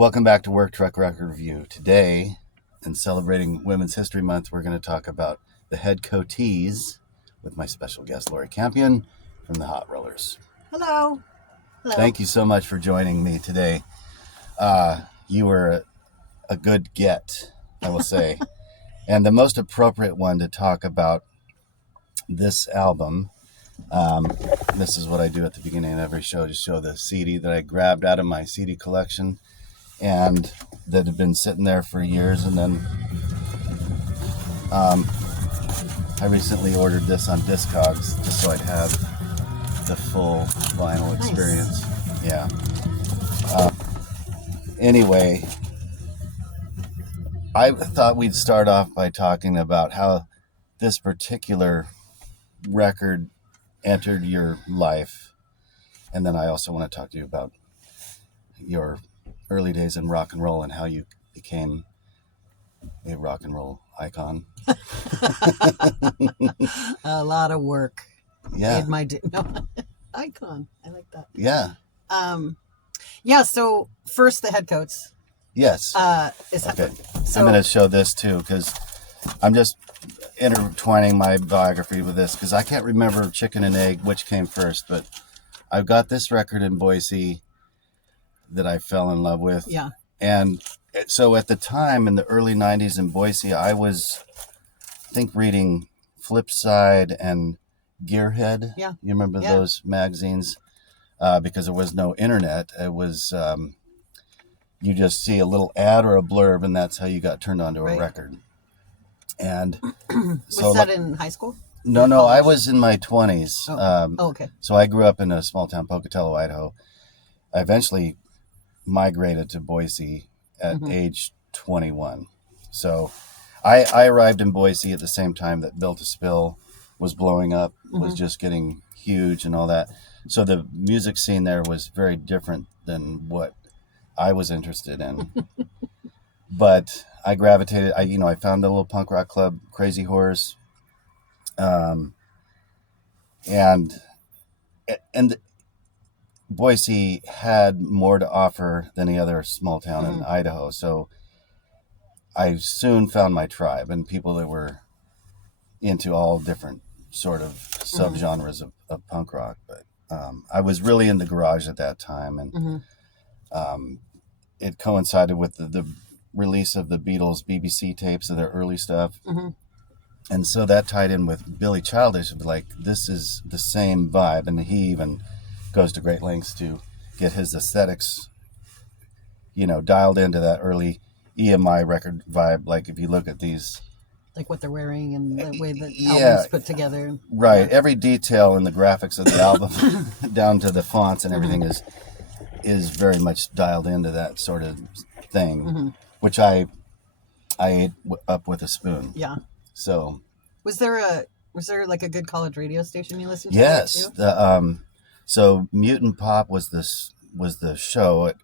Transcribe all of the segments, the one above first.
Welcome back to Work Truck Record Review. Today, in celebrating Women's History Month, we're going to talk about the Headcoatees with my special guest, Lori Campion from the Hot Rollers. Hello. Thank you so much for joining me today. You were a good get, I will say, and the most appropriate one to talk about this album. This is what I do at the beginning of every show, to show the CD that I grabbed out of my CD collection and that had been sitting there for years. And then I recently ordered this on Discogs just so I'd have the full vinyl experience. Nice. Yeah. Anyway, I thought we'd start off by talking about how this particular record entered your life. And then I also want to talk to you about your early days in rock and roll and how you became a rock and roll icon. A lot of work. Yeah. Icon. I like that. Yeah. So first the Headcoates. Yes. Okay. So, I'm going to show this too, because I'm just intertwining my biography with this, because I can't remember chicken and egg which came first, but I've got this record in Boise that I fell in love with. Yeah. And so at the time in the early 90s in Boise, I was, I think, reading Flipside and Gearhead. Yeah. You remember those magazines? Because there was no internet. It was, you just see a little ad or a blurb, and that's how you got turned on to a record. And was that in high school? No, I was in my 20s. Okay. So I grew up in a small town, Pocatello, Idaho. I eventually migrated to Boise at age 21. So I arrived in Boise at the same time that Built to Spill was blowing up, was just getting huge and all that. So the music scene there was very different than what I was interested in. But I gravitated, I found a little punk rock club, Crazy Horse. And Boise had more to offer than any other small town in Idaho. So I soon found my tribe and people that were into all different sort of subgenres of punk rock. But I was really in the garage at that time. And it coincided with the release of the Beatles' BBC tapes of their early stuff. And so that tied in with Billy Childish. Like, this is the same vibe. And he even goes to great lengths to get his aesthetics, dialed into that early EMI record vibe. Like, if you look at these, like what they're wearing and the way the album's put together. Right. Every detail in the graphics of the album, down to the fonts and everything, is very much dialed into that sort of thing, which I ate up with a spoon. Yeah. So, was there like a good college radio station you listened to? Yes. So Mutant Pop was the show at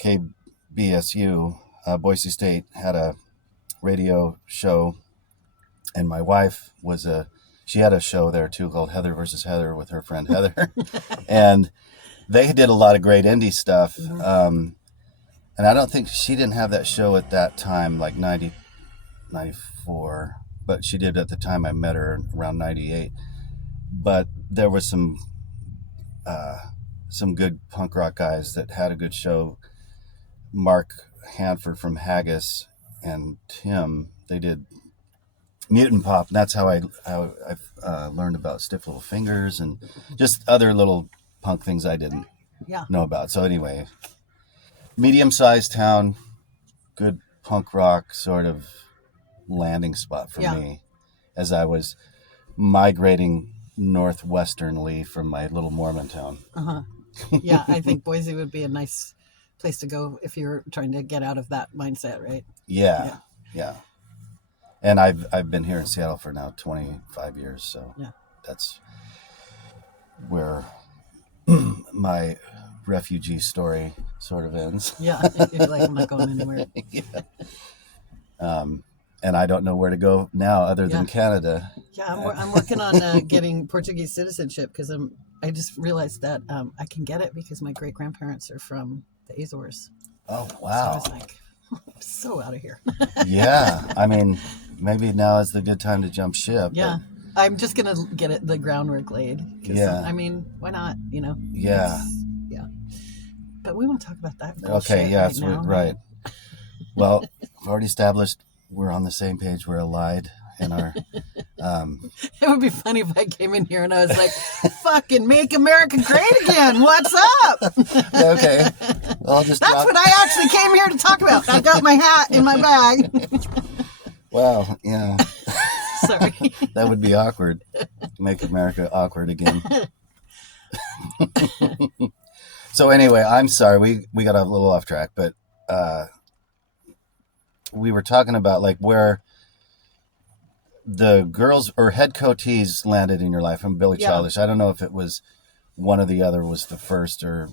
KBSU. Boise State had a radio show, and my wife she had a show there too called Heather versus Heather with her friend Heather, and they did a lot of great indie stuff. And I don't think she didn't have that show at that time, like 90, 94, but she did at the time I met her around 98. But there was some good punk rock guys that had a good show. Mark Hanford from Haggis and Tim, they did Mutant Pop, and that's how I learned about Stiff Little Fingers and just other little punk things I didn't know about. So anyway, medium-sized town, good punk rock sort of landing spot for me as I was migrating northwesternly from my little Mormon town. Yeah, I think Boise would be a nice place to go if you're trying to get out of that mindset, right? Yeah. And I've been here in Seattle for now 25 years, so that's where my refugee story sort of ends. Yeah, you're like, I'm not going anywhere. And I don't know where to go now other than Canada. Yeah, I'm working on getting Portuguese citizenship because I just realized that I can get it because my great grandparents are from the Azores. Oh, So I wow. was like, I'm so out of here. Yeah. I mean, maybe now is the good time to jump ship. Yeah. I'm just going to get the groundwork laid. Yeah. I mean, why not? Yeah. Yeah. But we won't talk about that Okay. bullshit Yeah. right So now, right. right? Well, I've already established we're on the same page. We're allied in our. It would be funny if I came in here and I was like, fucking make America great again. What's up? Okay. Well, I'll just. That's what I actually came here to talk about. I got my hat in my bag. Wow. Yeah. Sorry. That would be awkward. Make America awkward again. So anyway, I'm sorry. We got a little off track, but we were talking about like where the girls or Headcoatees landed in your life. I'm Billy Yeah. Childish. I don't know if it was one or the other was the first or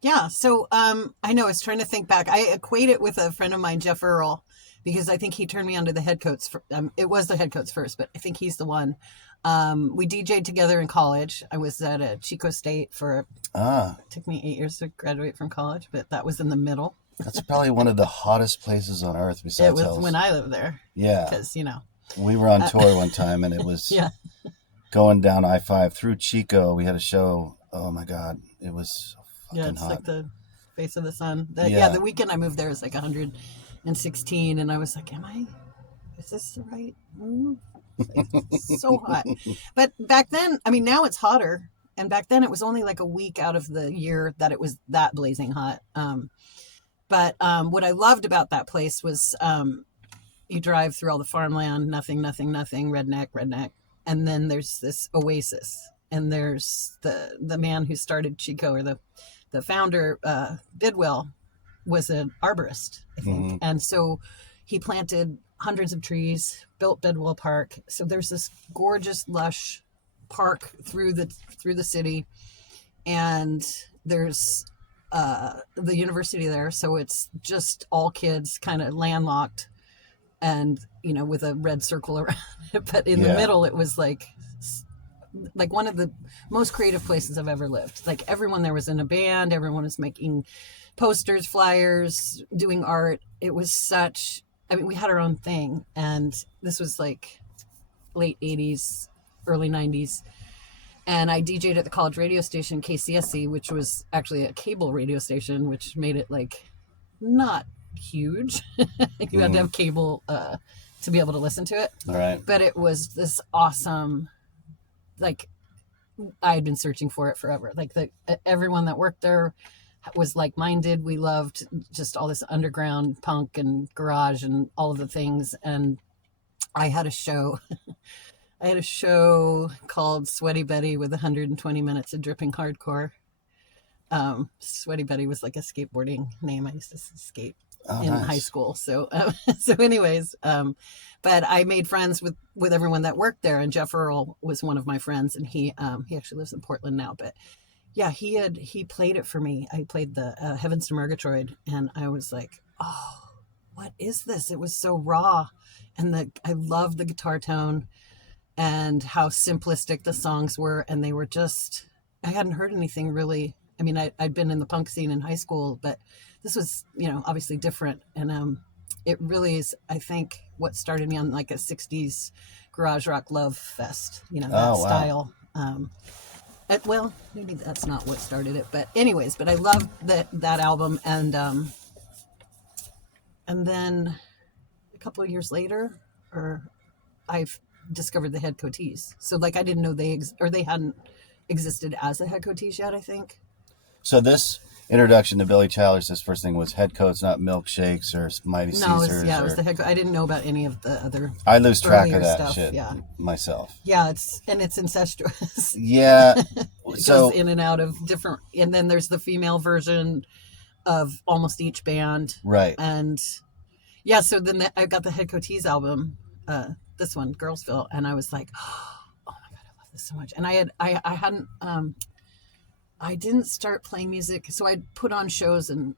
Yeah. So I know I was trying to think back. I equate it with a friend of mine, Jeff Earl, because I think he turned me onto the Headcoates. It was the Headcoates first, but I think he's the one. We DJ'd together in college. I was at a Chico State it took me 8 years to graduate from college, but that was in the middle. That's probably one of the hottest places on earth besides It was Hells. when I lived there. Yeah. Because, We were on tour one time and it was yeah. going down I-5 through Chico. We had a show. Oh my God. It was so fucking hot. Like the face of the sun. Yeah. The weekend I moved there was like 116 and I was like, is this the right move? It's so hot. But back then, I mean, now it's hotter. And back then it was only like a week out of the year that it was that blazing hot. But what I loved about that place was you drive through all the farmland, nothing, redneck. And then there's this oasis. And there's the man who started Chico, or the founder, Bidwell, was an arborist, I think. Mm-hmm. And so he planted hundreds of trees, built Bidwell Park. So there's this gorgeous, lush park through the city. And there's the university there, so it's just all kids, kind of landlocked, and with a red circle around it. But in the middle, it was like one of the most creative places I've ever lived. Like everyone there was in a band, everyone was making posters, flyers, doing art. It was we had our own thing, and this was like late 80s, early 90s. And I DJ'd at the college radio station, KCSC, which was actually a cable radio station, which made it like not huge. You had to have cable to be able to listen to it. All right. But it was this awesome, like I had been searching for it forever. Like everyone that worked there was like-minded. We loved just all this underground punk and garage and all of the things. And I had a show. I had a show called Sweaty Betty with 120 minutes of dripping hardcore. Sweaty Betty was like a skateboarding name. I used to skate in high school. So anyways, but I made friends with everyone that worked there, and Jeff Earl was one of my friends, and he actually lives in Portland now. But yeah, he played it for me. I played the Heavens to Murgatroyd, and I was like, oh, what is this? It was so raw, and I loved the guitar tone and how simplistic the songs were. And they were just, I hadn't heard anything really. I mean, I'd been in the punk scene in high school, but this was, obviously different. And it really is, I think, what started me on like a 60s garage rock love fest, that style. Well, maybe that's not what started it, but anyways, but I loved that album. And then a couple of years later, I've discovered the Headcoatees. So like I didn't know they hadn't existed as the Headcoatees yet, I think. So this introduction to Billy Childish, this first thing was Headcoates, not Milkshakes or Mighty Caesars. It was the Headcoates. I didn't know about any of the other. I lose track of that stuff. shit myself. Yeah, it's incestuous. Yeah. It goes in and out of different, and then there's the female version of almost each band. Right. And yeah, so then I got the Headcoatees album, this one, Girlsville, and I was like, oh my God, I love this so much. And I hadn't, I didn't start playing music. So I'd put on shows in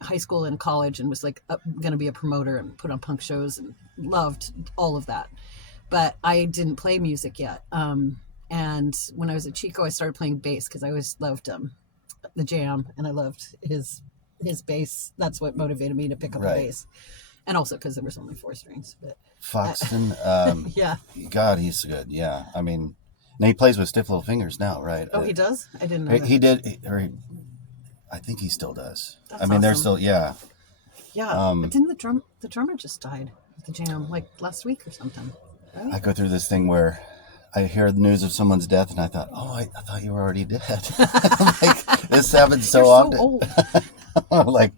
high school and college and was like going to be a promoter and put on punk shows and loved all of that. But I didn't play music yet. And when I was at Chico, I started playing bass because I always loved the jam, and I loved his bass. That's what motivated me to pick up a bass, and also because there was only 4 strings. But Foxton, yeah, God, he's good. Yeah, I mean, and he plays with Stiff Little Fingers now, right? Oh, he does. I didn't know that. He did, I think he still does. That's I mean, they're awesome. still, yeah. But didn't the drummer just died at the jam like last week or something? Right? I go through this thing where I hear the news of someone's death, and I thought, I thought you were already dead. Like, this happens so often. So old. Like,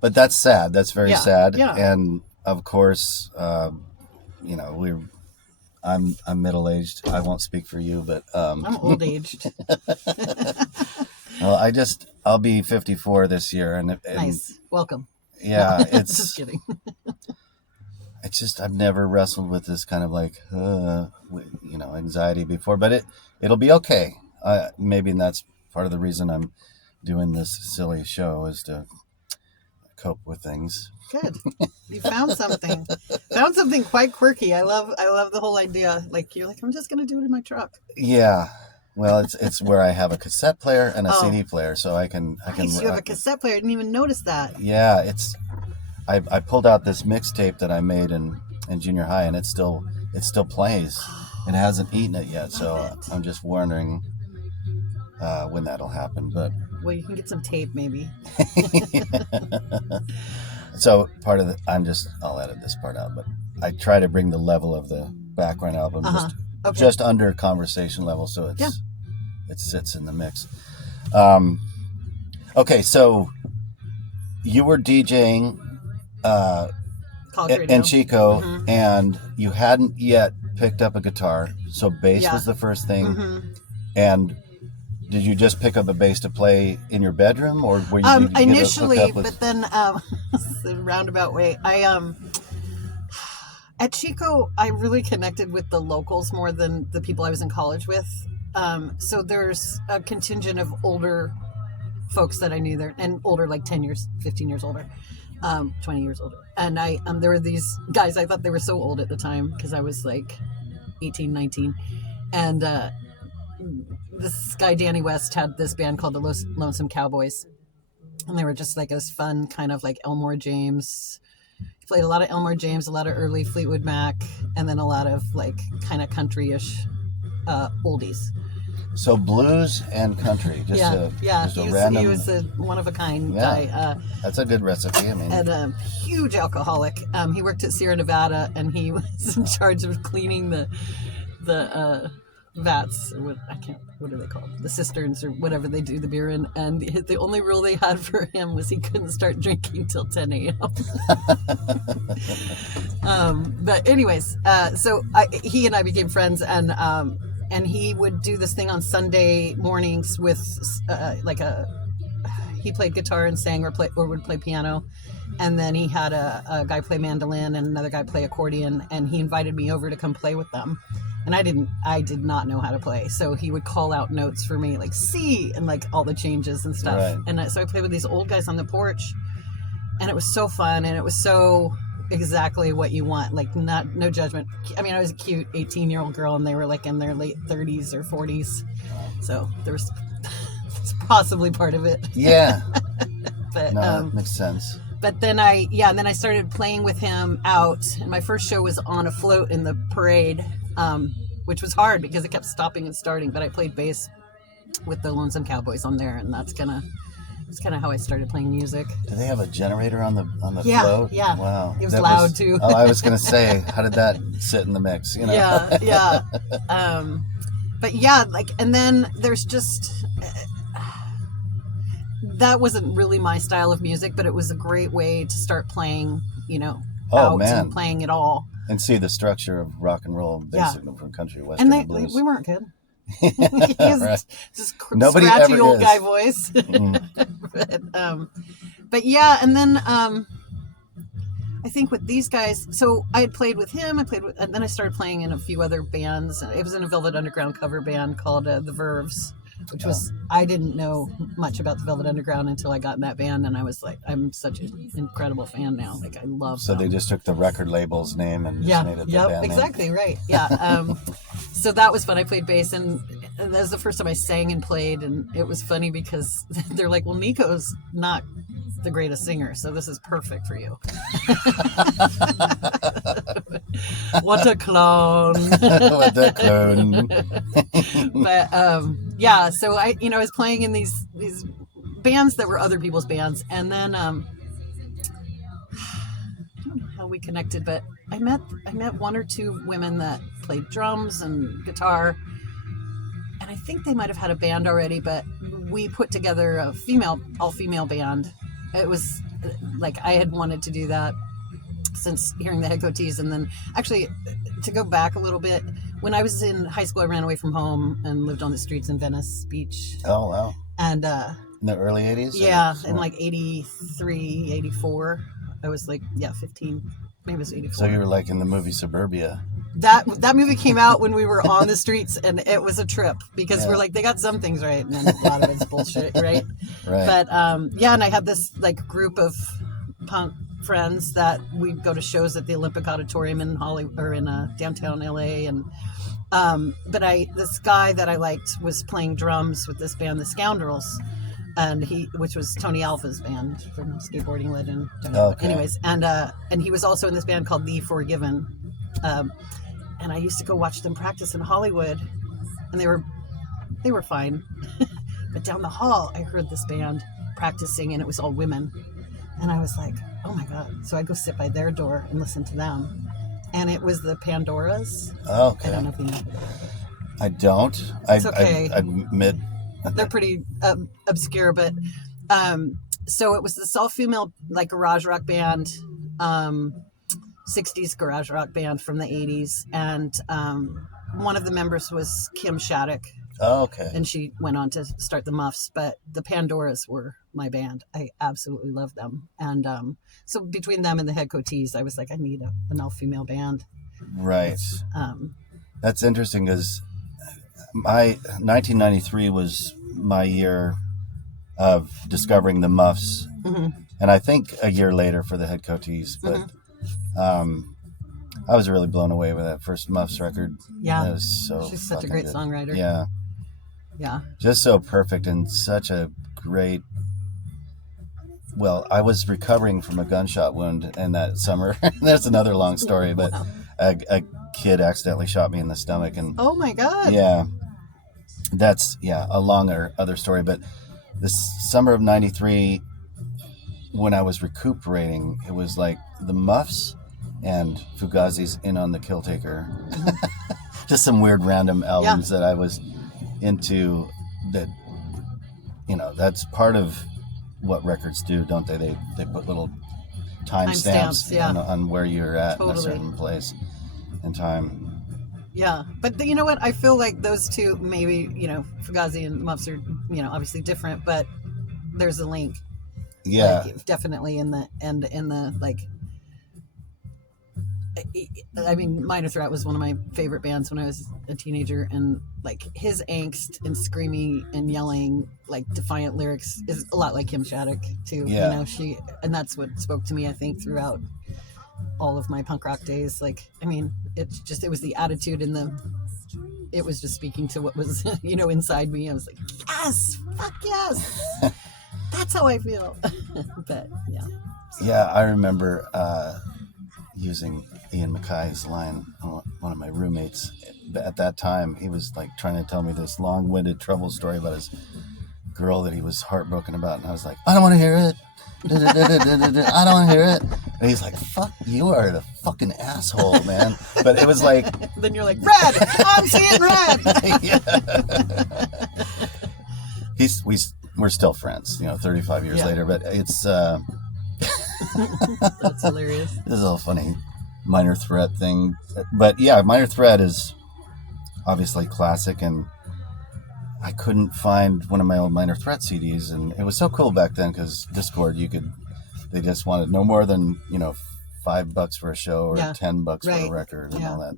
but that's sad. That's very sad. Yeah. And of course, I'm middle-aged. I won't speak for you, but I'm old-aged. Well, I'll be 54 this year, and Nice. Welcome. Yeah, it's just kidding. It's just I've never wrestled with this kind of like anxiety before, but it'll be okay. Maybe that's part of the reason I'm doing this silly show, is to cope with things. Good. You found something. Found something quite quirky. I love the whole idea. Like, you're like, I'm just gonna do it in my truck. Yeah. Well, it's where I have a cassette player and a CD player, so I can. Nice. You have a cassette player. I didn't even notice that. Yeah, I pulled out this mixtape that I made in junior high, and it still plays. It hasn't eaten it yet, so I'm just wondering when that'll happen. But well, you can get some tape maybe. So part of I'll edit this part out, but I try to bring the level of the background album just under conversation level, so it sits in the mix. Okay, so you were DJing in Chico, and you hadn't yet picked up a guitar, so bass was the first thing. And did you just pick up a bass to play in your bedroom, or were you initially? But then, the roundabout way. At Chico, I really connected with the locals more than the people I was in college with. So there's a contingent of older folks that I knew there, and older, like 10 years, 15 years older, 20 years older. And there were these guys, I thought they were so old at the time because I was like 18, 19. And this guy, Danny West, had this band called the Lonesome Cowboys. And they were just like this fun kind of like Elmore James. He played a lot of Elmore James, a lot of early Fleetwood Mac, and then a lot of like kind of country-ish oldies. So blues and country, just a random. He was a one-of-a-kind guy. That's a good recipe. I mean, and a huge alcoholic. He worked at Sierra Nevada, and he was in charge of cleaning the vats. What are they called? The cisterns or whatever they do the beer in. And the only rule they had for him was he couldn't start drinking till 10 a.m. But anyways, so he and I became friends, and he would do this thing on Sunday mornings with he played guitar and sang or would play piano. And then he had a guy play mandolin and another guy play accordion, and he invited me over to come play with them. And I did not know how to play. So he would call out notes for me, like C and like all the changes and stuff. Right. And so I played with these old guys on the porch, and it was so fun. And it was so exactly what you want. Like no judgment. I mean, I was a cute 18-year-old girl, and they were like in their late 30s or 40s. So there was possibly part of it. Yeah. But that makes sense. But then I started playing with him out, and my first show was on a float in the parade, which was hard because it kept stopping and starting. But I played bass with the Lonesome Cowboys on there, and that's kind of how I started playing music. Do they have a generator on the float? Yeah. Wow. It was loud too. I was gonna say, how did that sit in the mix? You know? Yeah. But yeah, like, and then there's just. That wasn't really my style of music, but it was a great way to start playing, and playing it all. And see the structure of rock and roll, basically from country, western, and blues. We weren't good. He has right. just scratchy old guy voice. But yeah, and then I think with these guys, so I had played with him, and then I started playing in a few other bands. It was in a Velvet Underground cover band called The Verves, which was, I didn't know much about the Velvet Underground until I got in that band, and I was like, I'm such an incredible fan now. Like, I love them. So they just took the record label's name and just made it the band exactly, name. Right. Yeah. So that was fun. I played bass, and that was the first time I sang and played, and it was funny because they're like, well, Nico's not the greatest singer, so this is perfect for you. What a clown. What a clown. But yeah, so I was playing in these bands that were other people's bands, and then I don't know how we connected, but I met one or two women that played drums and guitar, and I think they might have had a band already, but we put together a all-female band. It was like I had wanted to do that since hearing the Headcoatees. And then actually, to go back a little bit, when I was in high school, I ran away from home and lived on the streets in Venice Beach. Oh, wow. And in the early 80s? Yeah, in like 83, 84. I was like, 15. Maybe it was 84. So you were like in the movie Suburbia. That movie came out when we were on the streets, and it was a trip because we're like, they got some things right, and then a lot of it's bullshit, right? Right. But and I had this like group of punk friends that we'd go to shows at the Olympic Auditorium in downtown LA, and but this guy that I liked was playing drums with this band, the Scoundrels, and which was Tony Alva's band from skateboarding legend. Okay. Anyways, and he was also in this band called The Forgiven. And I used to go watch them practice in Hollywood, and they were fine. But down the hall, I heard this band practicing, and it was all women. And I was like, oh my God. So I'd go sit by their door and listen to them. And it was the Pandoras. Okay. I don't know if you know who they are. I don't. It's okay. I admit. They're pretty obscure, but so it was this all-female like garage rock band, 60s garage rock band from the 80s, and one of the members was Kim Shattuck. Oh, okay. And she went on to start the Muffs, but the Pandoras were my band. I absolutely loved them. And so between them and the Headcoatees, I was like, I need an all-female band. Right. That's interesting because my 1993 was my year of discovering the Muffs. Mm-hmm. And I think a year later for the Headcoatees, but I was really blown away with that first Muffs record. Yeah. It was so She's such a great good. songwriter. Yeah. Yeah. Just so perfect and such a great. Well, I was recovering from a gunshot wound in that summer. That's another long story, but a kid accidentally shot me in the stomach, and oh my God. Yeah. That's a longer other story, but this summer of 93, when I was recuperating, it was like the Muffs and Fugazi's In on the Kill Taker. Just some weird random albums that I was into that, that's part of what records do, don't they? They put little time stamps on where you're at in a certain place and time. Yeah, but you know what? I feel like those two, maybe, Fugazi and Muffs are, obviously different, but there's a link. Yeah. Like, definitely in the like, I mean, Minor Threat was one of my favorite bands when I was a teenager, and like his angst and screaming and yelling, like defiant lyrics is a lot like Kim Shattuck too. Yeah. And that's what spoke to me, I think, throughout all of my punk rock days. Like, I mean, it was the attitude and it was just speaking to what was, inside me. I was like, yes, fuck yes. That's how I feel. But yeah. So. Yeah, I remember using Ian Mackay's line on one of my roommates. At that time, he was like trying to tell me this long-winded trouble story about his girl that he was heartbroken about, and I was like, I don't want to hear it. I don't want to hear it. And he's like, fuck, you are the fucking asshole, man. But it was like... Then you're like, red! I'm seeing red! We're still friends, 35 years later, but it's... That's hilarious. This is a funny Minor Threat thing. But yeah, Minor Threat is obviously classic, and I couldn't find one of my old Minor Threat CDs, and it was so cool back then because Discord, they just wanted no more than, $5 for a show or $10 for a record and all that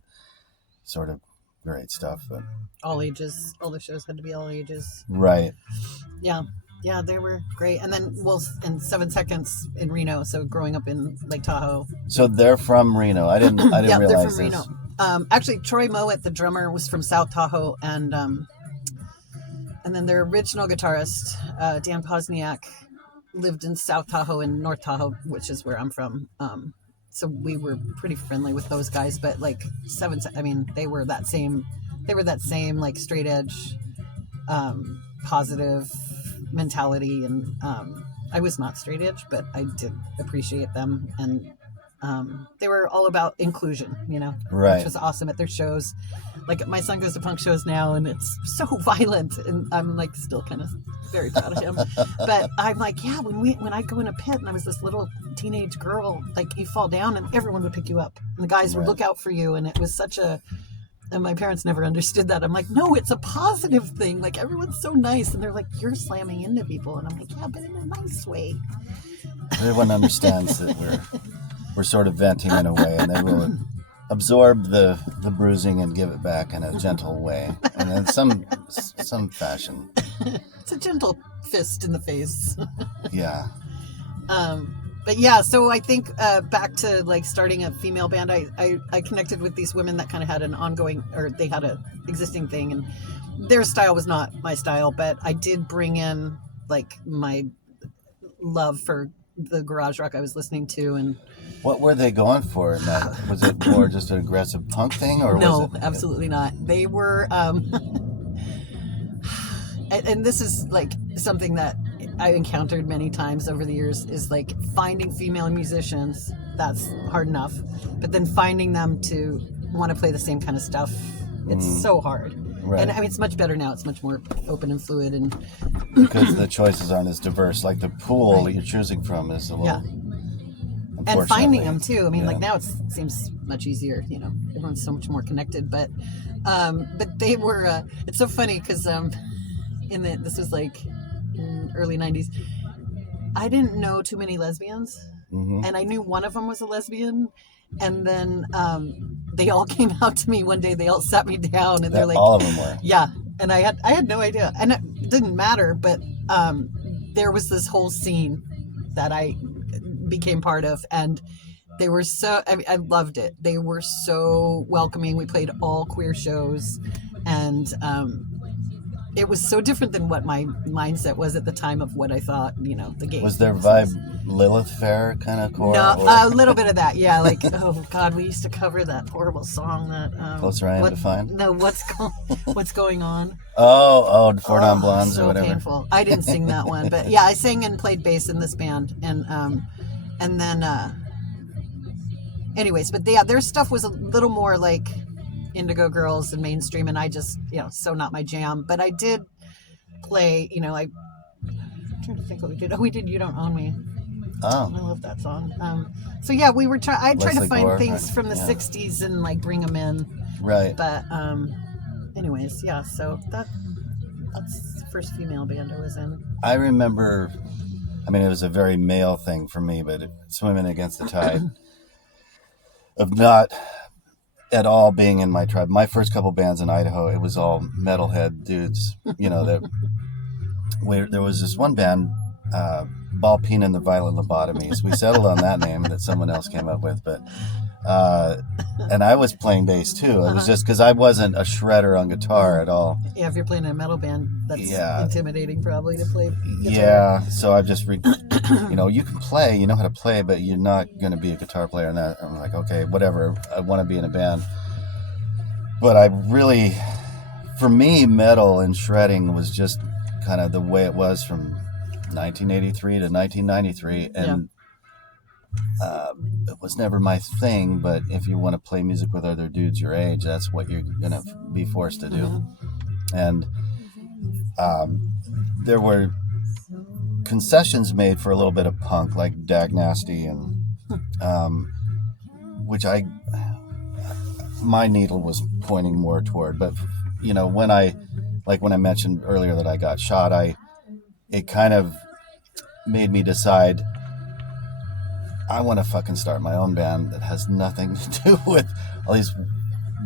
sort of great stuff. But all ages, all the shows had to be all ages. Right. Yeah. Yeah, they were great. And then, and 7 Seconds in Reno. So growing up in Lake Tahoe. So they're from Reno. I didn't realize they're from this. Reno. Actually, Troy Mowat, the drummer, was from South Tahoe, and And then their original guitarist, Dan Posniak, lived in South Tahoe and North Tahoe, which is where I'm from. So we were pretty friendly with those guys, but like they were that same like straight edge, positive mentality. And I was not straight edge, but I did appreciate them. And they were all about inclusion, Right. which was awesome at their shows. Like my son goes to punk shows now, and it's so violent, and I'm like still kind of very proud of him. But I'm like, yeah, when I go in a pit and I was this little teenage girl, like you fall down and everyone would pick you up, and the guys would look out for you, and it was such a. And my parents never understood that. I'm like, no, it's a positive thing. Like everyone's so nice, and they're like, you're slamming into people, and I'm like, yeah, but in a nice way. Everyone understands that we're sort of venting in a way, and they will absorb the bruising and give it back in a gentle way, and in some fashion. It's a gentle fist in the face. Yeah. But yeah, so I think back to like starting a female band, I connected with these women that kind of had an ongoing, or they had a existing thing, and their style was not my style, but I did bring in like my love for the garage rock I was listening to. And what were they going for in that? Was it more just an aggressive punk thing, or no, was it? Absolutely not. They were, and this is like something that I encountered many times over the years, is like finding female musicians. That's hard enough, but then finding them to want to play the same kind of stuff, it's so hard. Right. And I mean, it's much better now. It's much more open and fluid, and because the choices aren't as diverse. Like the pool that you're choosing from is a little. And finding them too. I mean, like now it seems much easier. Everyone's so much more connected. But they were. It's so funny because this was like in early '90s. I didn't know too many lesbians, and I knew one of them was a lesbian. And then they all came out to me one day. They all sat me down, and they're like, all of them were. Yeah. And I had no idea, and it didn't matter. But there was this whole scene that I became part of, and they were so. I loved it. They were so welcoming. We played all queer shows, and it was so different than what my mindset was at the time of what I thought. The gay. Was their vibe Lilith Fair kind of core? No, a little bit of that. Yeah, like oh god, we used to cover that horrible song that. Closer I Am to Find? No, what's going on? Oh, Four Non Blondes so or whatever. Painful. I didn't sing that one, but yeah, I sang and played bass in this band, and then anyways, but their stuff was a little more like Indigo Girls and mainstream, and I just so not my jam. But I did play. I'm trying to think what we did. Oh, we did You Don't Own Me. Oh, I love that song. So yeah, we were I tried to find Gore, things from the 60s and like bring them in. Right. But anyways, yeah, so that's the first female band I was in. I remember, it was a very male thing for me, but swimming against the tide of not at all being in my tribe. My first couple bands in Idaho, it was all metalhead dudes. There was this one band, Ball Peen and the Violent Lobotomies. We settled on that name that someone else came up with, but and I was playing bass too. It was just because I wasn't a shredder on guitar at all. Yeah, if you're playing in a metal band, that's intimidating probably to play guitar. Yeah, so I've just, you can play, you know how to play, but you're not going to be a guitar player. And that I'm like, okay, whatever. I want to be in a band. But I really, for me, metal and shredding was just kind of the way it was from 1983 to 1993, and it was never my thing. But if you want to play music with other dudes your age, that's what you're gonna be forced to do. And there were concessions made for a little bit of punk, like Dag Nasty, and which my needle was pointing more toward. But when I mentioned earlier that I got shot, it kind of made me decide I want to fucking start my own band that has nothing to do with all these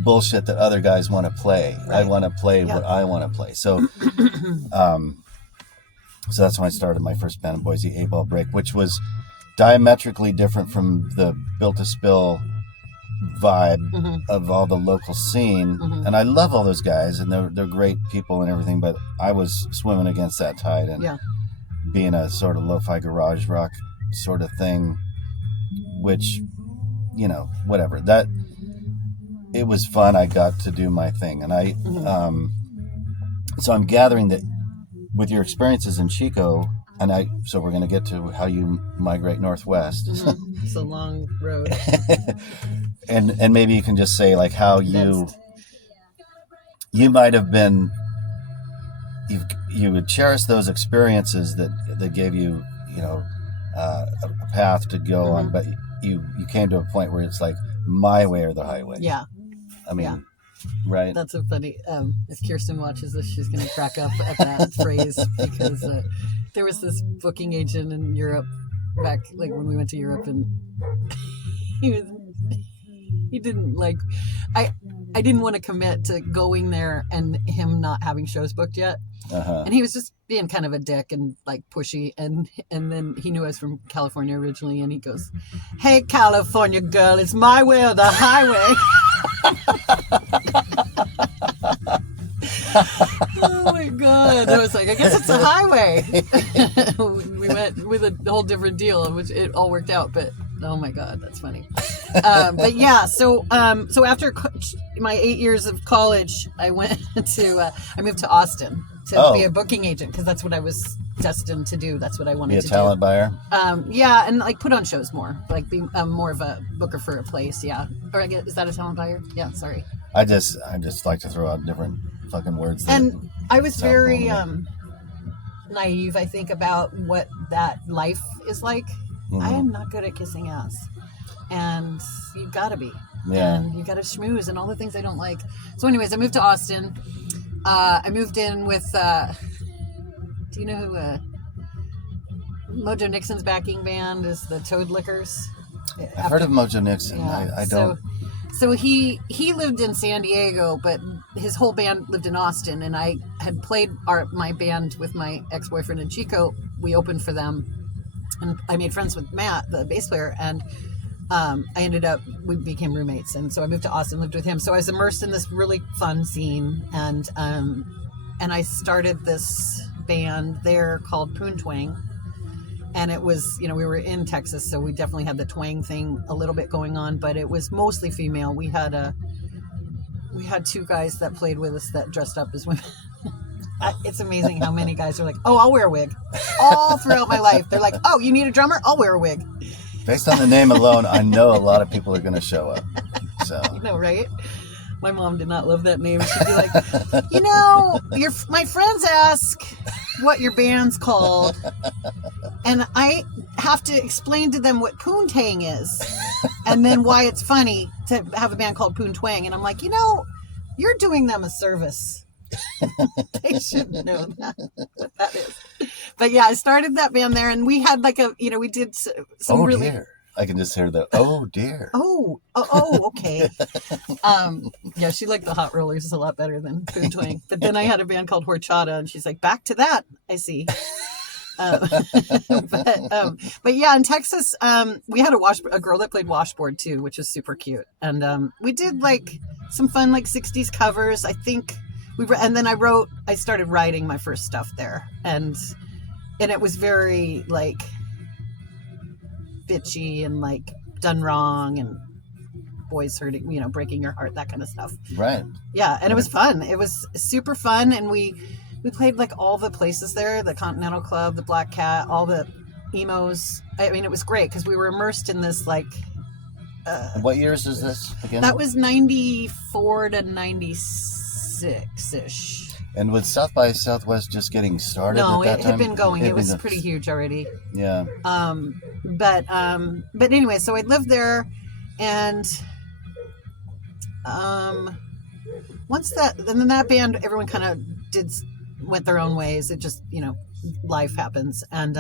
bullshit that other guys want to play. Right. I want to play what I want to play. So, so that's when I started my first band in Boise, 8 Ball Break, which was diametrically different from the Built to Spill vibe of all the local scene, and I love all those guys, and they're great people and everything. But I was swimming against that tide, and being a sort of lo-fi garage rock sort of thing, which, you know, whatever. That it was fun. I got to do my thing, and I so I'm gathering that with your experiences in Chico, and so we're going to get to how you migrate northwest. It's a long road. and maybe you can just say like how you might have been, you would cherish those experiences that gave you, you know, a path to go on, but you came to a point where it's like my way or the highway. Yeah. I mean, right. That's so funny. If Kirsten watches this, she's going to crack up at that phrase, because there was this booking agent in Europe back, like when we went to Europe, and he didn't like, I didn't want to commit to going there and him not having shows booked yet. And he was just being kind of a dick and like pushy, and then he knew I was from California originally, and he goes, "Hey, California girl, it's my way or the highway." Oh my god! I was like, I guess it's a highway. We went with a whole different deal, which it all worked out. But oh my god, that's funny. But yeah, so after my 8 years of college, I went to I moved to Austin to be a booking agent, because that's what I was destined to do. That's what I wanted to do. Be a talent buyer. Yeah, and like put on shows more, like be more of a booker for a place. Yeah, or I guess, is that a talent buyer? Yeah, sorry. I just like to throw out different fucking words. And I was very naive, I think, about what that life is like. I am not good at kissing ass, and you gotta be. Yeah. And you gotta schmooze and all the things I don't like. So, anyways, I moved to Austin. I moved in with. Do you know who Mojo Nixon's backing band is? The Toad Lickers. I've heard of Mojo Nixon. Yeah. I don't. So he lived in San Diego, but his whole band lived in Austin, and I had played my band with my ex-boyfriend in Chico. We opened for them, and I made friends with Matt, the bass player, and we became roommates, and so I moved to Austin, lived with him. So I was immersed in this really fun scene, and I started this band there called Poon Twang. And it was, you know, we were in Texas, so we definitely had the twang thing a little bit going on, but it was mostly female. We had two guys that played with us that dressed up as women. It's amazing how many guys are like, "Oh, I'll wear a wig." All throughout my life, they're like, "Oh, you need a drummer? I'll wear a wig." Based on the name alone, I know a lot of people are going to show up. So you know, right? My mom did not love that name. She'd be like, "You know, my friends ask what your band's called, and I have to explain to them what poontang is, and then why it's funny to have a band called Poon Twang." And I'm like, you know, you're doing them a service. They should know what that is. But yeah, I started that band there, and we had like we did some really. Dear. I can just hear the "oh dear." Oh, okay. Yeah, she liked the Hot Rollers a lot better than Poon Twang. But then I had a band called Horchata, and she's like, "Back to that." I see. But yeah, in Texas, we had a girl that played washboard too, which was super cute, and we did like some fun like '60s covers. I think and then I started writing my first stuff there, and it was very like bitchy and like done wrong and boys hurting, breaking your heart, that kind of stuff. Right. Yeah, and it was fun. It was super fun, and we played like all the places there, the Continental Club, the Black Cat, all the emos. I mean, it was great because we were immersed in this like. What years is this again? That was 94 to 96-ish. And was South by Southwest just getting started No, at that time? Had been going. It was pretty huge already. Yeah. But anyway, so I lived there, and once then that band, everyone kind of went their own ways. It just, life happens. And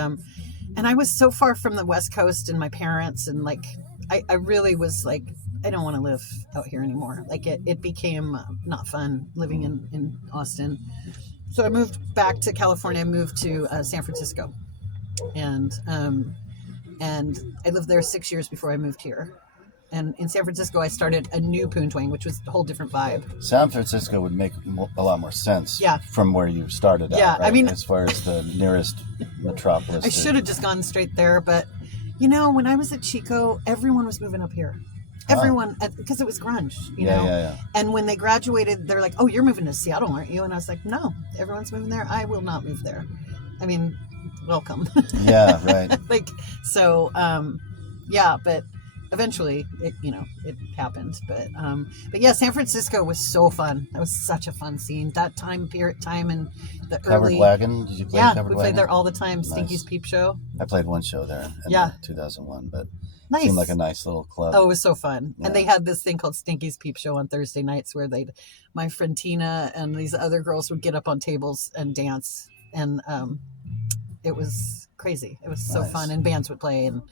I was so far from the West Coast and my parents, and like, I really was like, I don't want to live out here anymore. Like it became not fun living in Austin. So I moved back to California. I moved to San Francisco, and I lived there 6 years before I moved here. And in San Francisco, I started a new Poontwang, which was a whole different vibe. San Francisco would make a lot more sense. Yeah. From where you started out. Yeah, Right? I mean, as far as the nearest metropolis. I should have just gone straight there, but when I was at Chico, everyone was moving up here. Everyone, because it was grunge, you know. Yeah. And when they graduated, they're like, "Oh, you're moving to Seattle, aren't you?" And I was like, "No, everyone's moving there. I will not move there. I mean, welcome." Yeah, right. But eventually, it happened. But yeah, San Francisco was so fun. That was such a fun scene. That time in the Covered early. Wagon. Did you play Covered Wagon? We played there all the time. Nice. Stinky's Peep Show. I played one show there in 2001, but nice. Seemed like a nice little club. Oh, it was so fun. Yeah. And they had this thing called Stinky's Peep Show on Thursday nights where my friend Tina and these other girls would get up on tables and dance. And it was crazy. It was so fun. And bands would play. And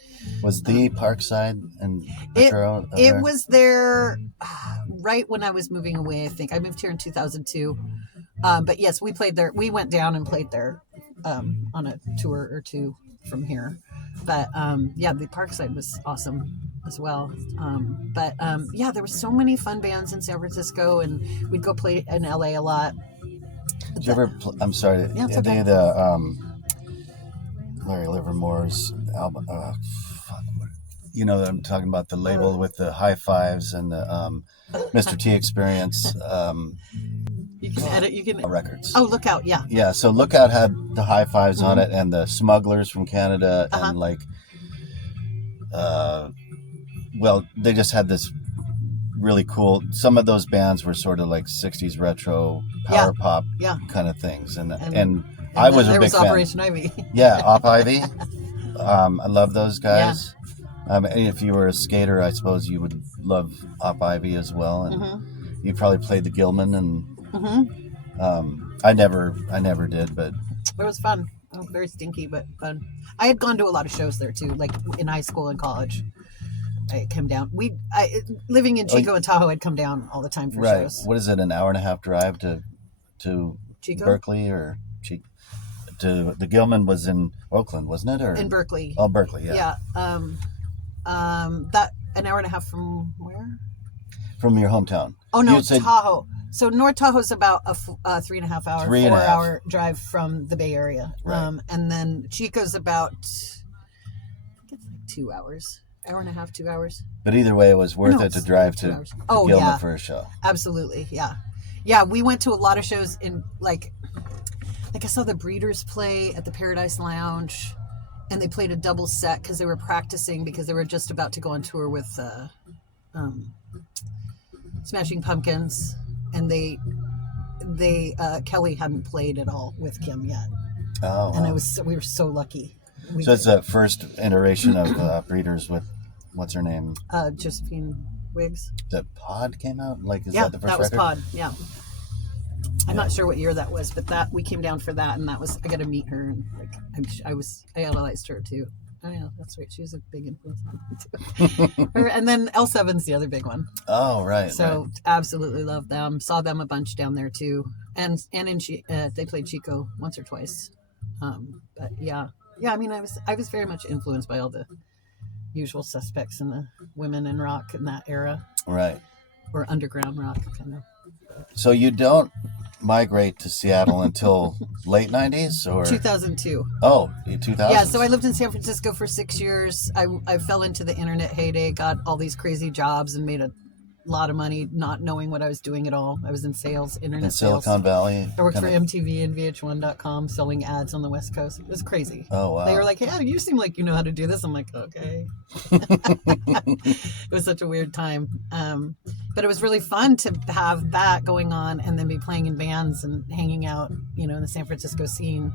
was the Parkside and it was there right when I was moving away, I think. I moved here in 2002. But yes, we played there. We went down and played there on a tour or two from here. But the Parkside was awesome as well. There were so many fun bands in San Francisco, and we'd go play in LA a lot. Did you ever? I'm sorry. Yeah, it's okay. Larry Livermore's album. I'm talking about the label with the high fives and the Mr. T Experience. You can edit. You can records. Oh, Lookout. Yeah. Yeah. So Lookout had the high fives on it, and the Smugglers from Canada, and they just had this really cool. Some of those bands were sort of like '60s retro power pop kind of things, and I was a big fan. Operation Ivy. Yeah, Op Ivy. I love those guys. Yeah. And if you were a skater, I suppose you would love Op Ivy as well, and you probably played the Gilman and. I never did, but it was fun. Oh, very stinky, but fun. I had gone to a lot of shows there too, like in high school and college. I came down. Living in Chico and Tahoe, I'd come down all the time for shows. What is it? An hour and a half drive to Chico? Berkeley or Chico? The Gilman was in Oakland, wasn't it? Or in Berkeley? Oh, Berkeley, yeah. Yeah. That an hour and a half from where? From your hometown. Oh no, Tahoe. So North Tahoe's about a 3.5 hour, 4 hour drive from the Bay Area. Right. And then Chico's about, I think it's like 2 hours, hour and a half, 2 hours. But either way, it was worth it to drive to Gilman for a show. Absolutely. Yeah. Yeah. We went to a lot of shows in like I saw the Breeders play at the Paradise Lounge, and they played a double set because they were practicing because they were just about to go on tour with Smashing Pumpkins. And Kelly hadn't played at all with Kim yet. Oh, wow. And we were so lucky. So it's the first iteration of Breeders with, what's her name? Josephine Wiggs. The Pod came out? Is yeah, that the first that was record? Pod, yeah. I'm not sure what year that was, but we came down for that, and I got to meet her, and I idolized her too. Oh yeah, that's right. She was a big influence on me too. And then L7's the other big one. Oh right. So absolutely love them. Saw them a bunch down there too, and they played Chico once or twice. But yeah. I mean, I was very much influenced by all the usual suspects and the women in rock in that era. Right. Or underground rock kind of. So you don't migrate to Seattle until late 90s or 2002. Oh, 2000. Yeah, so I lived in San Francisco for 6 years. I fell into the internet heyday, got all these crazy jobs and made a lot of money not knowing what I was doing at all. I was in sales, internet in sales. Silicon Valley. I worked for MTV and VH1.com selling ads on the West Coast. It was crazy. Oh, wow. They were like, "Yeah, you seem like you know how to do this." I'm like, "Okay." It was such a weird time. But it was really fun to have that going on and then be playing in bands and hanging out, in the San Francisco scene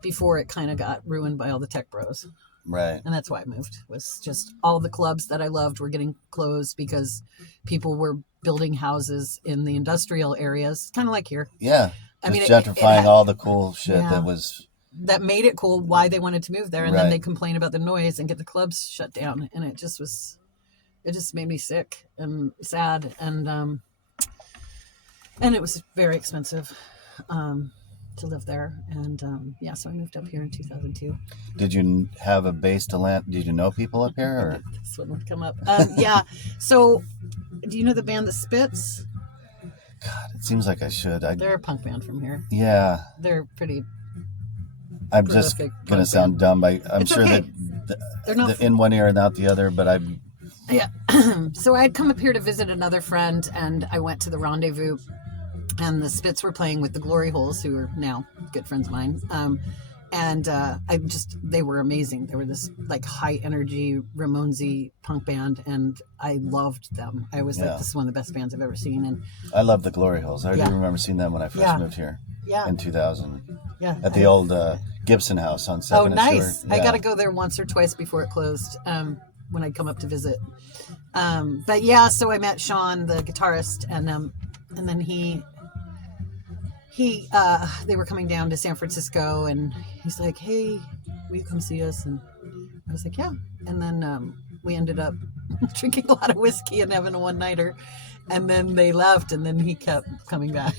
before it kind of got ruined by all the tech bros. Right. And that's why I moved, was just all the clubs that I loved were getting closed because people were building houses in the industrial areas, kind of like here. Yeah. I mean, gentrifying all the cool shit that made it cool why they wanted to move there. And then they complain about the noise and get the clubs shut down. And it just made me sick and sad. And it was very expensive. to live there. And so I moved up here in 2002. Did you have a base to land? Did you know people up here? Or? This one would come up. Yeah. So, do you know the band The Spits? God, it seems like I should. They're a punk band from here. Yeah. They're pretty. I'm just going to sound dumb. I'm sure okay. that they're not in one ear and out the other, but I'm. Yeah. So I'd come up here to visit another friend, and I went to the Rendezvous, and the Spits were playing with the Glory Holes, who are now good friends of mine. They were amazing. They were this like high energy Ramonesy punk band, and I loved them. I was like, this is one of the best bands I've ever seen. And I love the Glory Holes. I do remember seeing them when I first moved here. Yeah. In 2000. Yeah. At the old Gibson House on 2nd and nice. Shore. I got to go there once or twice before it closed. When I'd come up to visit. But yeah, so I met Sean, the guitarist, and then they were coming down to San Francisco, and he's like, "Hey, will you come see us?" And I was like, "Yeah." And then we ended up drinking a lot of whiskey and having a one-nighter, and then they left, and then he kept coming back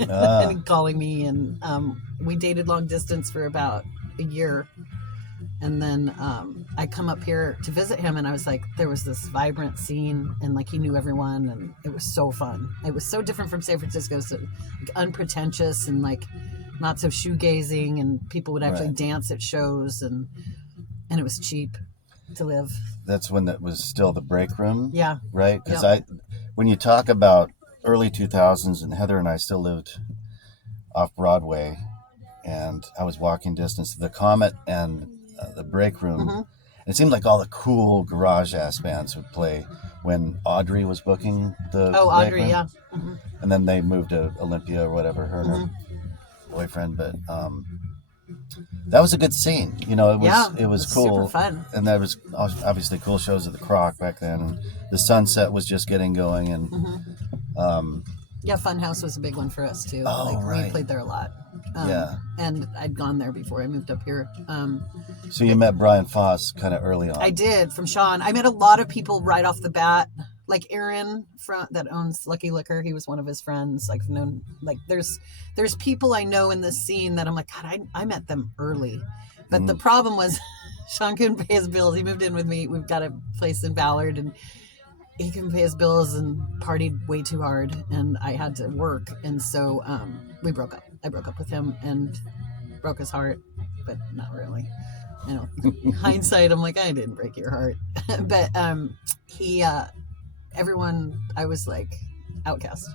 and calling me, and we dated long distance for about a year. And then I come up here to visit him, and I was like, there was this vibrant scene, and like he knew everyone, and it was so fun. It was so different from San Francisco, so like, unpretentious and like not so shoegazing, and people would actually dance at shows, and it was cheap to live. That's when that was still the break room. Yeah. Right? Because when you talk about early 2000s, and Heather and I still lived off Broadway, and I was walking distance to the Comet and the break room. Mm-hmm. It seemed like all the cool garage ass bands would play when Audrey was booking the break Audrey, room. yeah. Mm-hmm. And then they moved to Olympia or whatever, her and her boyfriend. But that was a good scene. You know, it was cool. Super fun. And that was obviously cool shows at the Croc back then. And the Sunset was just getting going. And Funhouse was a big one for us too. We played there a lot. And I'd gone there before I moved up here. So you met Brian Foss kind of early on. I did, from Sean. I met a lot of people right off the bat, like Aaron that owns Lucky Liquor. He was one of his friends. Like known, like there's people I know in this scene that I'm like, God, I met them early. But the problem was Sean couldn't pay his bills. He moved in with me. We've got a place in Ballard, and he couldn't pay his bills and partied way too hard, and I had to work, and so we broke up. I broke up with him and broke his heart, but not really. You know, hindsight, I'm like, I didn't break your heart. But everyone, I was like outcast.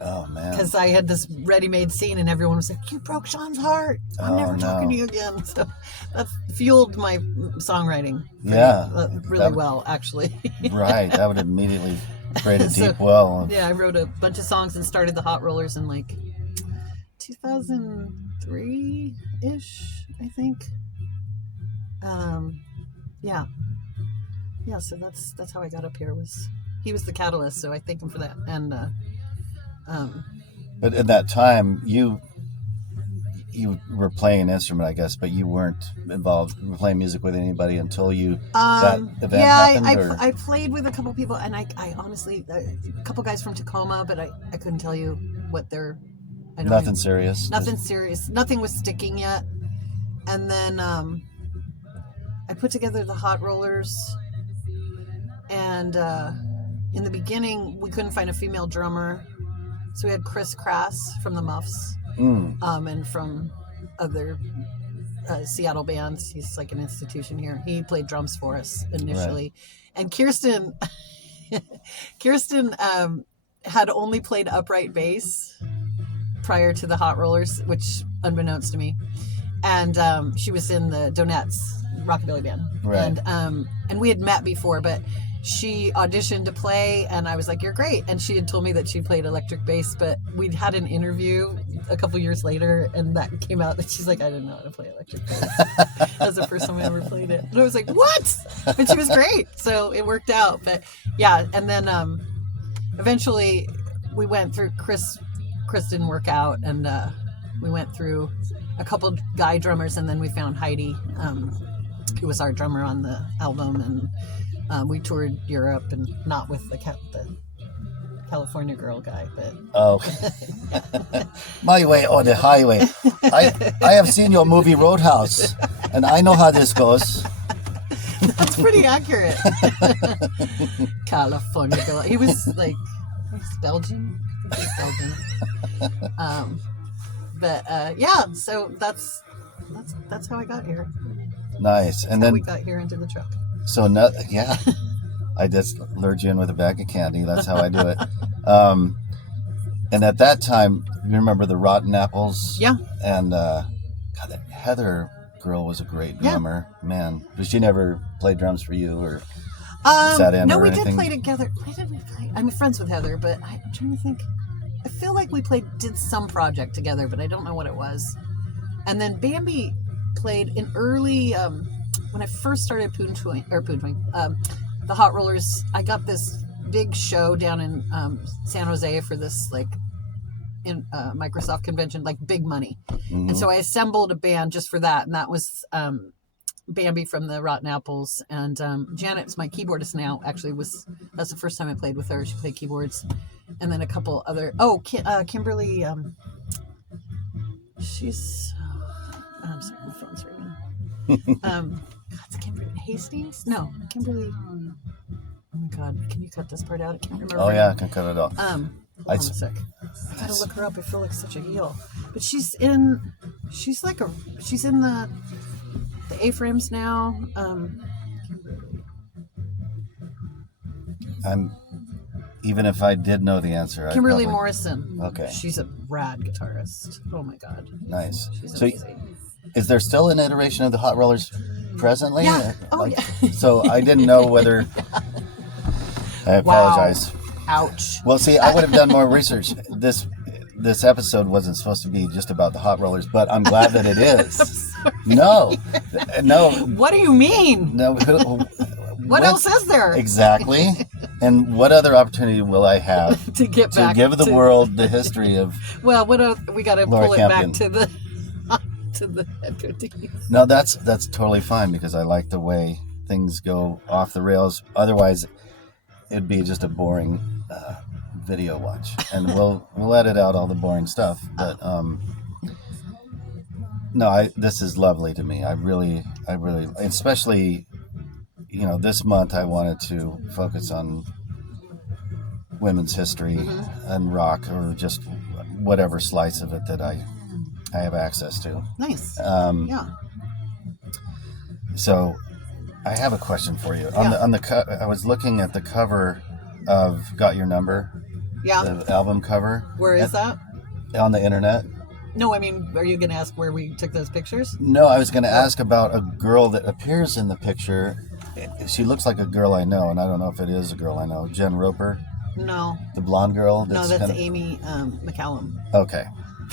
Oh, man. Because I had this ready-made scene, and everyone was like, you broke Sean's heart. I'm never talking to you again. So that fueled my songwriting really well, actually. Right. That would immediately create a deep well. Yeah, I wrote a bunch of songs and started the Hot Rollers in like 2003-ish, I think. So that's how I got up here. He was the catalyst, so I thank him for that. And but at that time you were playing an instrument, I guess, but you weren't involved in playing music with anybody until that event happened? I played with a couple people, and I honestly, a couple guys from Tacoma, but I couldn't tell you what they're. Nothing serious. Nothing serious. Nothing was sticking yet. And then I put together the Hot Rollers, and in the beginning we couldn't find a female drummer, so we had Chris Crass from the Muffs, and from other Seattle bands. He's like an institution here. He played drums for us initially, and Kirsten had only played upright bass prior to the Hot Rollers, which unbeknownst to me, and she was in the Donuts rockabilly band, and we had met before, but she auditioned to play, and I was like, you're great. And she had told me that she played electric bass, but we'd had an interview a couple years later, and that came out that she's like, I didn't know how to play electric bass. That was the first time I ever played it. And I was like, what? But she was great. So it worked out. But yeah, and then eventually we went through, Chris didn't work out, and we went through a couple guy drummers, and then we found Heidi, who was our drummer on the album, and we toured Europe, and not with the California girl guy, but Oh, my way or the highway. I have seen your movie Roadhouse, and I know how this goes. that's pretty accurate. California girl. He was like, he's Belgian. I think he's Belgian. But yeah, so that's how I got here. Nice. And then we got here into the truck. So yeah, I just lured you in with a bag of candy. That's how I do it. And at that time, you remember the Rotten Apples? Yeah. And God, that Heather girl was a great drummer. Yeah. Man, but she never played drums for you or sat in. No, or we anything? did play together. Why did we play? I'm friends with Heather, but I'm trying to think. I feel like we did some project together, but I don't know what it was. And then Bambi played in early. When I first started the Hot Rollers, I got this big show down in San Jose for this Microsoft convention, like big money. Mm-hmm. And so I assembled a band just for that, and that was Bambi from the Rotten Apples, and Janet's my keyboardist now. Actually, that's the first time I played with her. She played keyboards, and then a couple other. Kimberly. She's. I'm sorry, my phone's ringing. It's Kimberly Hastings? No, Kimberly. Oh my God, can you cut this part out? I can't remember. Oh yeah, I can cut it off. Hold on a sec. I gotta look her up. I feel like such a heel, but she's in the A-frames now. Even if I did know the answer, Kimberly Morrison. Okay. She's a rad guitarist. Oh my God. Nice. She's amazing. Is there still an iteration of the Hot Rollers presently? Yeah. Oh, yeah. So I didn't know whether. I apologize. Wow. Ouch. Well, see, I would have done more research. This episode wasn't supposed to be just about the Hot Rollers, but I'm glad that it is. No. What do you mean? No. What else is there? Exactly. And what other opportunity will I have to give the world the history of? Well, we got to pull it Campion. Back to the Headcoatees. No, that's totally fine because I like the way things go off the rails. Otherwise, it'd be just a boring video watch, and we'll edit out all the boring stuff. But no, this is lovely to me. I really, especially, this month I wanted to focus on women's history and rock, or just whatever slice of it that I have access to. Nice. Yeah. So, I have a question for you. I was looking at the cover of "Got Your Number." Yeah. The album cover. Where is that? On the internet. No, I mean, are you going to ask where we took those pictures? No, I was going to ask about a girl that appears in the picture. She looks like a girl I know, and I don't know if it is a girl I know. Jen Roper. No. The blonde girl. No, that's Amy McCallum. Okay.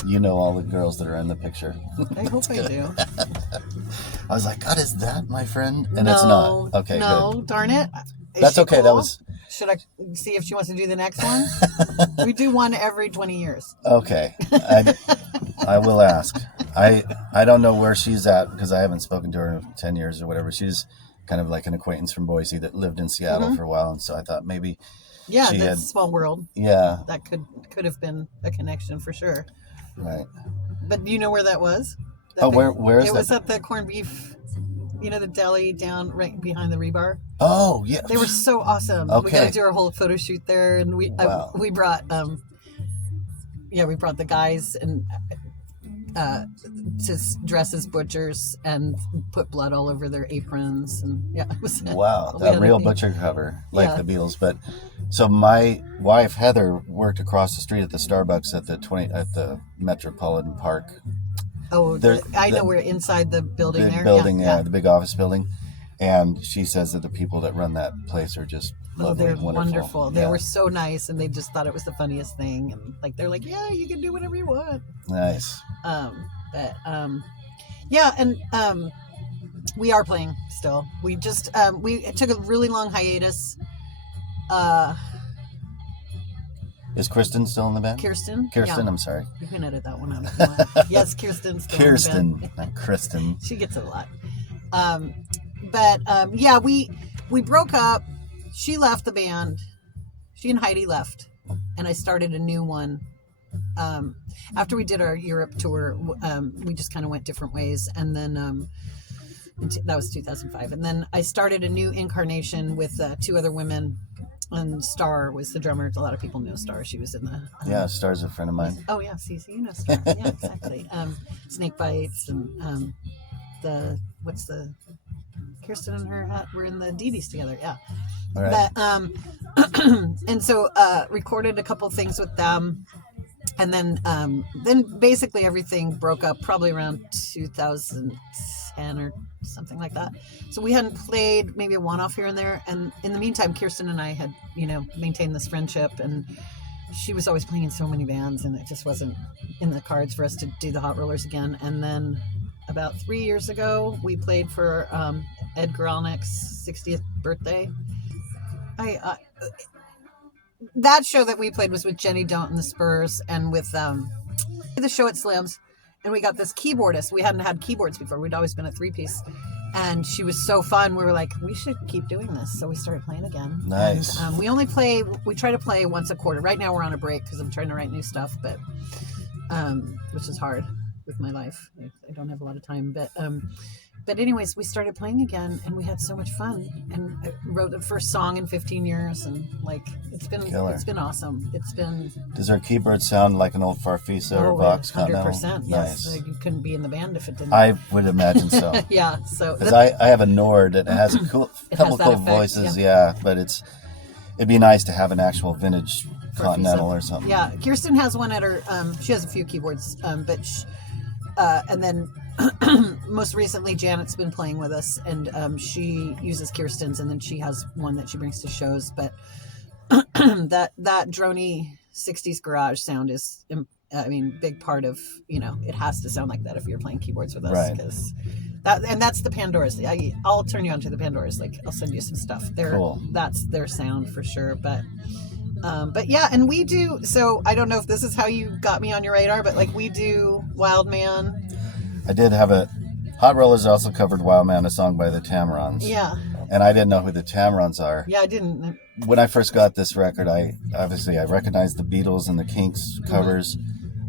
You know all the girls that are in the picture. I hope I do. I was like, God, is that my friend? And it's not. Okay, no, good. Darn it. That's okay. Cool? That was. Should I see if she wants to do the next one? We do one every 20 years. Okay. I will ask. I don't know where she's at because I haven't spoken to her in 10 years or whatever. She's kind of like an acquaintance from Boise that lived in Seattle for a while. And so I thought maybe that's a small world. Yeah. That could have been a connection for sure. Right. But do you know where that was? Where is that? It was at the corned beef, the deli down right behind the Rebar. Oh, yeah. They were so awesome. Okay. We got to do our whole photo shoot there, and we brought we brought the guys and to dress as butchers and put blood all over their aprons, and it was that real butcher cover like the Beatles. But so my wife Heather worked across the street at the Starbucks at the Metropolitan Park. Oh, I know we're inside the building big there. Building, the big office building. And she says that the people that run that place are just lovely, they're wonderful. wonderful. They were so nice, and they just thought it was the funniest thing. And they're like, yeah, you can do whatever you want. Nice. We are playing still. We just we took a really long hiatus. Is Kristen still in the band? Kirsten, I'm sorry. You can edit that one out if you want. Yes, Kirsten's still in the band. Not Kristen. She gets it a lot. We broke up. She left the band. She and Heidi left, and I started a new one. After we did our Europe tour, we just kind of went different ways, and then that was 2005. And then I started a new incarnation with 2 other women, and Star was the drummer. A lot of people know Star. She was in the yeah, Star's a friend of mine. Oh yeah, see, you know Star. Yeah, exactly. Snake Bites and what's the Kirsten and her hat were in the Dee Dees together. Yeah. All right. But and so recorded a couple things with them. And then basically everything broke up probably around 2010 or something like that. So we hadn't played, maybe a one-off here and there. And in the meantime, Kirsten and I had, maintained this friendship. And she was always playing in so many bands, and it just wasn't in the cards for us to do the Hot Rollers again. And then about 3 years ago, we played for Ed Goralnik's 60th birthday. That show that we played was with Jenny Don't and the Spurs, and with the show at Slim's, and we got this keyboardist. We hadn't had keyboards before. We'd always been a 3-piece, and she was so fun. We were like, we should keep doing this. So we started playing again. Nice. And we try to play once a quarter. Right now we're on a break because I'm trying to write new stuff, but which is hard with my life. I don't have a lot of time, but anyways, we started playing again, and we had so much fun. And I wrote the first song in 15 years, and it's been Killer. It's been awesome. It's been. Does her keyboard sound like an old Farfisa or Vox Continental? 100%. Yes, Nice. you couldn't be in the band if it didn't. I would imagine so. Yeah, so Because I have a Nord that has a couple that cool effect, voices, yeah, but it'd be nice to have an actual vintage Continental or something. Yeah, Kirsten has one at her. She has a few keyboards, but and then most recently Janet's been playing with us, and she uses Kirsten's, and then she has one that she brings to shows. But that droney 60s garage sound is, big part of, it has to sound like that if you're playing keyboards with us, Right. because that's the Pandoras. I'll turn you on to the Pandoras. Like, I'll send you some stuff. Cool. That's their sound for sure. But yeah, and we do. So I don't know if this is how you got me on your radar, but like, we do Wild Man. I did have Hot Rollers also covered Wild Man, a song by the Tamarons. Yeah. And I didn't know who the Tamarons are. Yeah, I didn't. When I first got this record, I recognized the Beatles and the Kinks covers.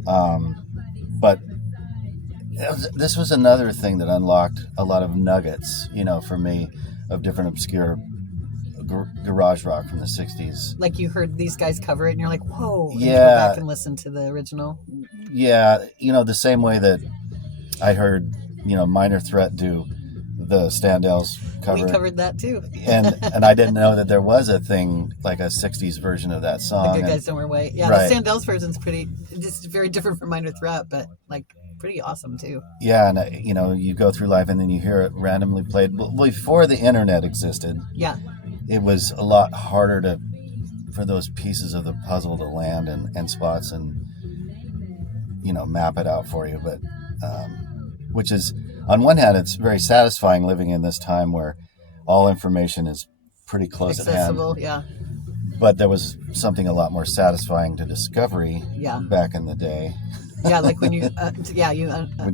But this was another thing that unlocked a lot of nuggets, for me, of different obscure garage rock from the 60s. Like, you heard these guys cover it and you're like, whoa. And Yeah. you go back and listen to the original. Yeah, the same way that I heard, Minor Threat do the Standells cover. We covered that too. and I didn't know that there was a thing like a 60s version of that song. The Good Guys Don't Wear White. Yeah, Right. the Standells version's just very different from Minor Threat, but like pretty awesome too. Yeah, and you go through life and then you hear it randomly played. Well, before the internet existed, Yeah. it was a lot harder for those pieces of the puzzle to land and spots and map it out for you. But which is, on one hand, it's very satisfying living in this time where all information is pretty close Accessible, at hand. yeah. But there was something a lot more satisfying to discovery Yeah. back in the day. Yeah, like when you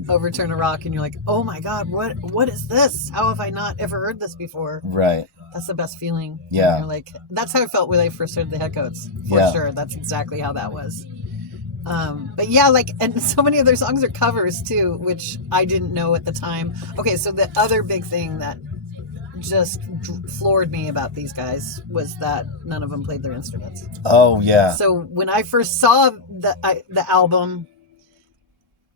overturn a rock and you're like, oh my God, what is this? How have I not ever heard this before? Right. That's the best feeling. Yeah. And you're like, that's how I felt when I first heard the Headcoates. For Yeah. sure. That's exactly how that was. But yeah, like, and so many of their songs are covers too, which I didn't know at the time. Okay, so the other big thing that just floored me about these guys was that none of them played their instruments. Oh, yeah. So when I first saw the album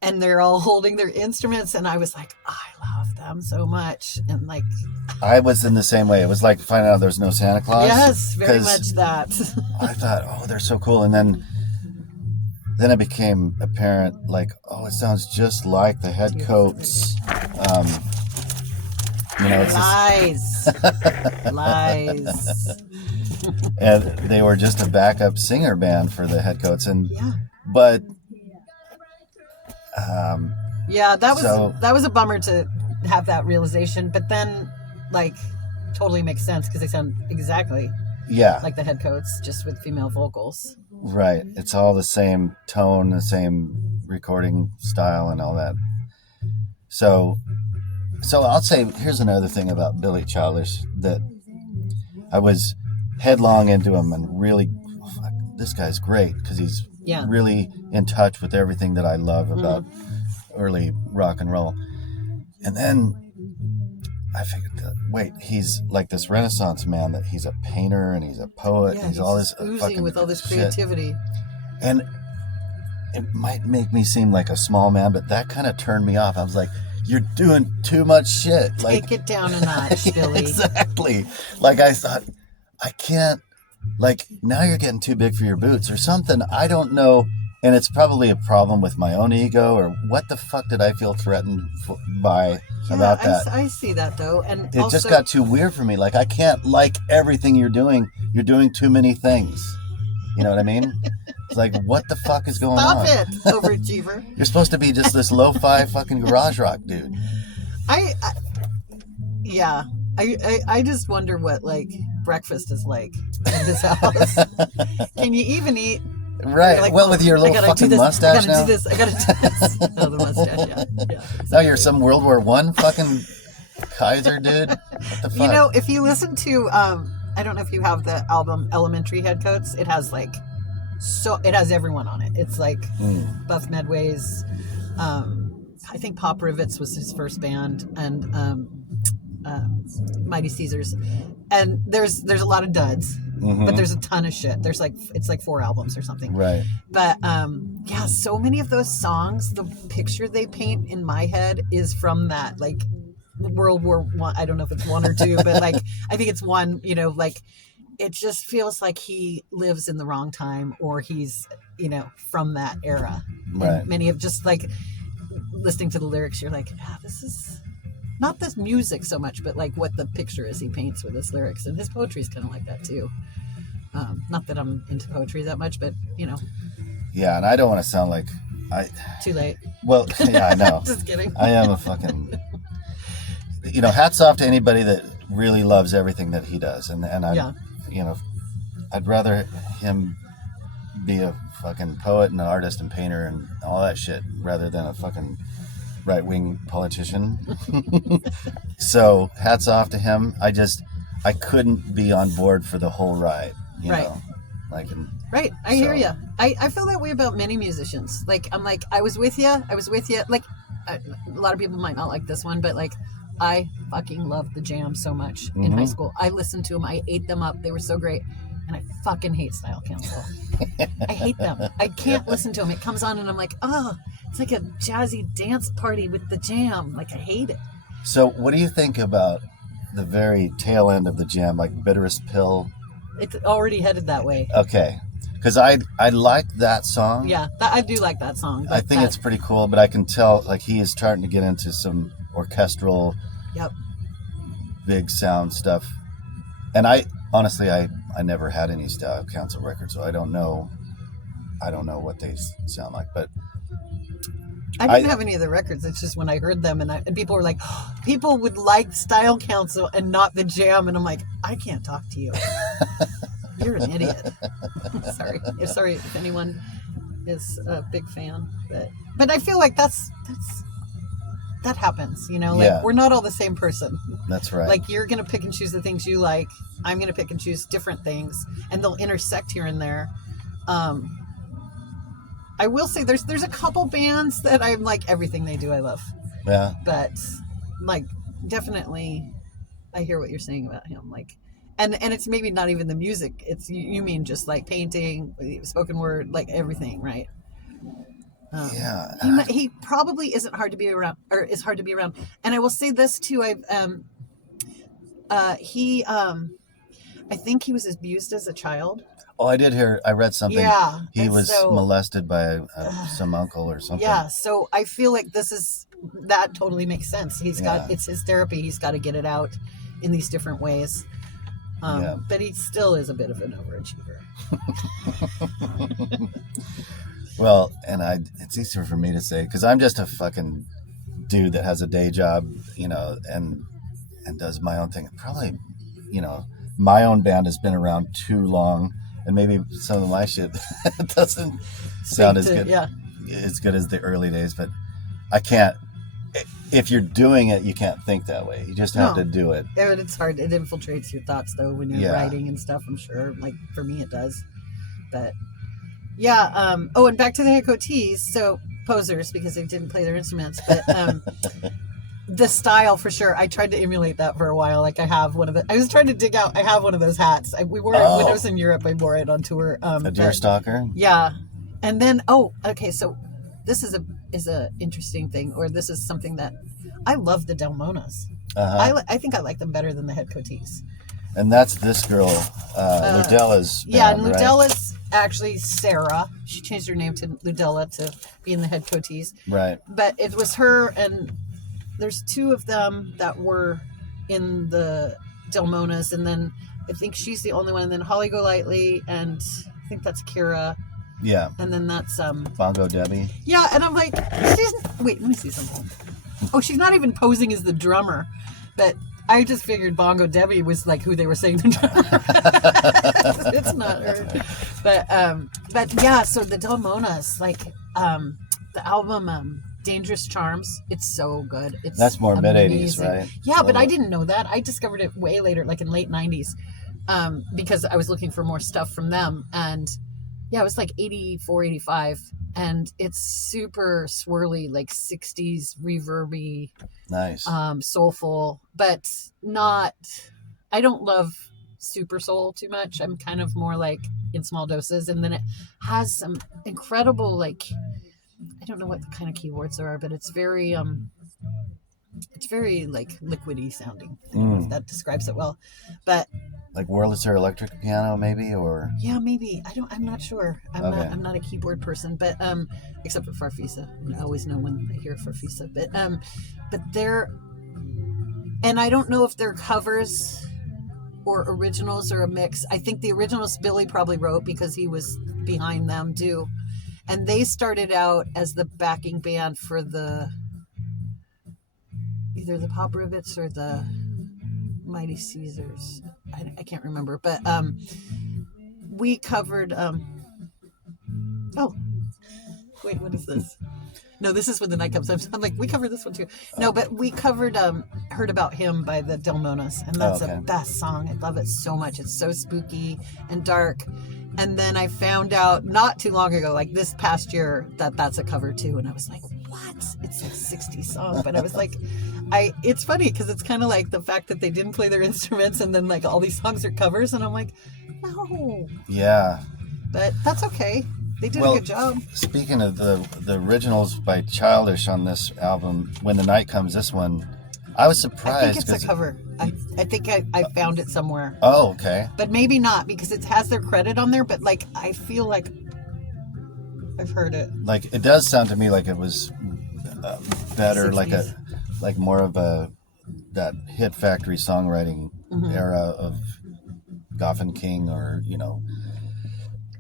and they're all holding their instruments, and I was like, I love them so much. And like, I was in the same way. It was like finding out there's no Santa Claus. yes, very 'cause much that. I thought, oh, they're so cool. And then it became apparent, like, oh, it sounds just like the Headcoates. It's Lies. and they were just a backup singer band for the Headcoates. And Yeah. but Yeah, that was So- a bummer to have that realization, but then like totally makes sense because they sound exactly yeah, like the Headcoates, just with female vocals. right. It's all the same tone, the same recording style, and all that. So I'll say, here's another thing about Billy Childish that I was headlong into him and really this guy's great because he's Yeah. really in touch with everything that I love about early rock and roll. And then I figured, wait, he's like this Renaissance man, that he's a painter and he's a poet. Yeah, and he's all this oozing fucking with all this shit. creativity. And it might make me seem like a small man, but that kind of turned me off. I was like, you're doing too much shit. Take it down a notch, Billy. Exactly. Like, I thought, I can't, like, now you're getting too big for your boots or something. I don't know. And it's probably a problem with my own ego, or what the fuck did I feel threatened by about that? I see that, though. And it just got too weird for me. Like, I can't like everything you're doing. You're doing too many things. You know what I mean? It's like, what the fuck is going on? Stop it, overachiever. You're supposed to be just this lo-fi fucking garage rock dude. I just wonder what, like, breakfast is like in this house. Can you even eat? Right. Like, well, with your little fucking mustache now. I gotta do this. Oh, the mustache, yeah. Exactly. Now you're some World War I fucking Kaiser dude. What the fuck? You know, if you listen to, I don't know if you have the album Elementary Headcoates. It has it has everyone on it. It's like Buff Medway's, I think Pop Rivets was his first band, and Mighty Caesars. And there's a lot of duds. But there's a ton of shit. It's like 4 albums or something. Right. But yeah, so many of those songs, the picture they paint in my head is from that, like, World War I. I don't know if it's 1 or 2, but like I think it's 1. You know, like, it just feels like he lives in the wrong time, or he's, you know, from that era. Right. And many of just like listening to the lyrics, you're like, this is not this music so much, but like what the picture is he paints with his lyrics. And his poetry is kind of like that too. Not that I'm into poetry that much, but you know. Yeah, and I don't want to sound like Too late. Well, yeah, I know. Just kidding. I am a fucking. You know, hats off to anybody that really loves everything that he does, and I, you know, I'd rather him be a fucking poet and an artist and painter and all that shit rather than a fucking right-wing politician. So hats off to him. I couldn't be on board for the whole ride, you know, like. Right. I hear you. I feel that way about many musicians. Like, I'm like, I was with you. Like, a lot of people might not like this one, but like, I fucking loved the Jam so much in high school. I listened to them. I ate them up. They were so great. And I fucking hate Style Council. I hate them. I can't listen to them. It comes on and I'm like, oh, it's like a jazzy dance party with the Jam. Like, I hate it. So what do you think about the very tail end of the Jam, like Bitterest Pill? It's already headed that way. Okay. Because I like that song. Yeah, I do like that song. I think it's pretty cool, but I can tell like he is starting to get into some orchestral, big sound stuff. And I honestly, I never had any Style Council records, so I don't know what they sound like. But I didn't have any of the records. It's just when I heard them, and people were like, oh, people would like Style Council and not the Jam, and I'm like, I can't talk to you. You're an idiot. Sorry if anyone is a big fan, but I feel like that happens, you know, like we're not all the same person. That's right. Like, you're going to pick and choose the things you like. I'm going to pick and choose different things, and they'll intersect here and there. I will say there's a couple bands that I'm like, everything they do I love. Yeah. But like, definitely I hear what you're saying about him. Like, and it's maybe not even the music. It's you mean just like painting, spoken word, like everything, right? He probably isn't hard to be around, or is hard to be around. And I will say this too. I think he was abused as a child. Oh, I read something. Yeah. He was molested by some uncle or something. Yeah. So I feel like that totally makes sense. It's his therapy. He's got to get it out in these different ways. But he still is a bit of an overachiever. Well, and it's easier for me to say because I'm just a fucking dude that has a day job, you know, and does my own thing. Probably, you know, my own band has been around too long, and maybe some of my shit doesn't sound as good as the early days. But I can't. If you're doing it, you can't think that way. You just have to do it. It's hard. It infiltrates your thoughts, though, when you're writing and stuff, I'm sure. Like, for me, it does. But Yeah. Oh, and back to the Headcoatees. So posers because they didn't play their instruments, but the style for sure. I tried to emulate that for a while. Like I have one of the. I was trying to dig out. I have one of those hats. We wore it when I was in Europe. I wore it on tour. A deer stalker. Yeah, and then okay. So this is a interesting thing, or this is something that I love the Delmonas. I think I like them better than the Headcoatees. And that's this girl, Ludella's band, yeah, and right? Ludella's actually Sarah. She changed her name to Ludella to be in the Headcoatees. Right. But it was her, and there's two of them that were in the Delmonas, and then I think she's the only one, and then Holly Golightly, and I think that's Kira. Yeah. And then that's Bongo Debbie. Yeah, and I'm like, wait, let me see something. Oh, she's not even posing as the drummer, but I just figured Bongo Debbie was like who they were saying the drummer. It's not her. But yeah, so the Delmonas, like the album Dangerous Charms, it's so good. That's more mid-'80s, right? Yeah, but I didn't know that. I discovered it way later, like in late 90s, because I was looking for more stuff from them. And yeah, it was like 84, 85. And it's super swirly, like 60s reverby. Nice. Soulful, but not, I don't love super soul too much. I'm kind of more like in small doses. And then it has some incredible, like, I don't know what the kind of keyboards there are, but it's very like liquidy sounding. I don't know if that describes it well, but like Wurlitzer electric piano, maybe, or yeah, maybe. I'm not sure. I'm not a keyboard person, but except for Farfisa. I always know when I hear Farfisa, but they're, and I don't know if they're covers or originals or a mix. I think the originals Billy probably wrote because he was behind them too, and they started out as the backing band for either the Pop Rivets or the Mighty Caesars. I can't remember, but we covered oh wait, what is this? No, this is When the Night Comes. I'm like, we covered this one too. No, but we covered Heard About Him by the Delmonas, and that's the best song. I love it so much. It's so spooky and dark. And then I found out not too long ago, like this past year, that that's a cover too, and I was like, what? It's a 60s song. But I was like, it's funny because it's kind of like the fact that they didn't play their instruments and then like all these songs are covers, and I'm like, no. Yeah. But that's okay. They did a good job. Speaking of the originals by Childish on this album, When the Night Comes, this one, I was surprised. I think it's a cover. I think I found it somewhere. Oh, okay. But maybe not because it has their credit on there, but like I feel like I've heard it. Like it does sound to me like it was better, 60s. like more of that Hit Factory songwriting era of Goffin King, or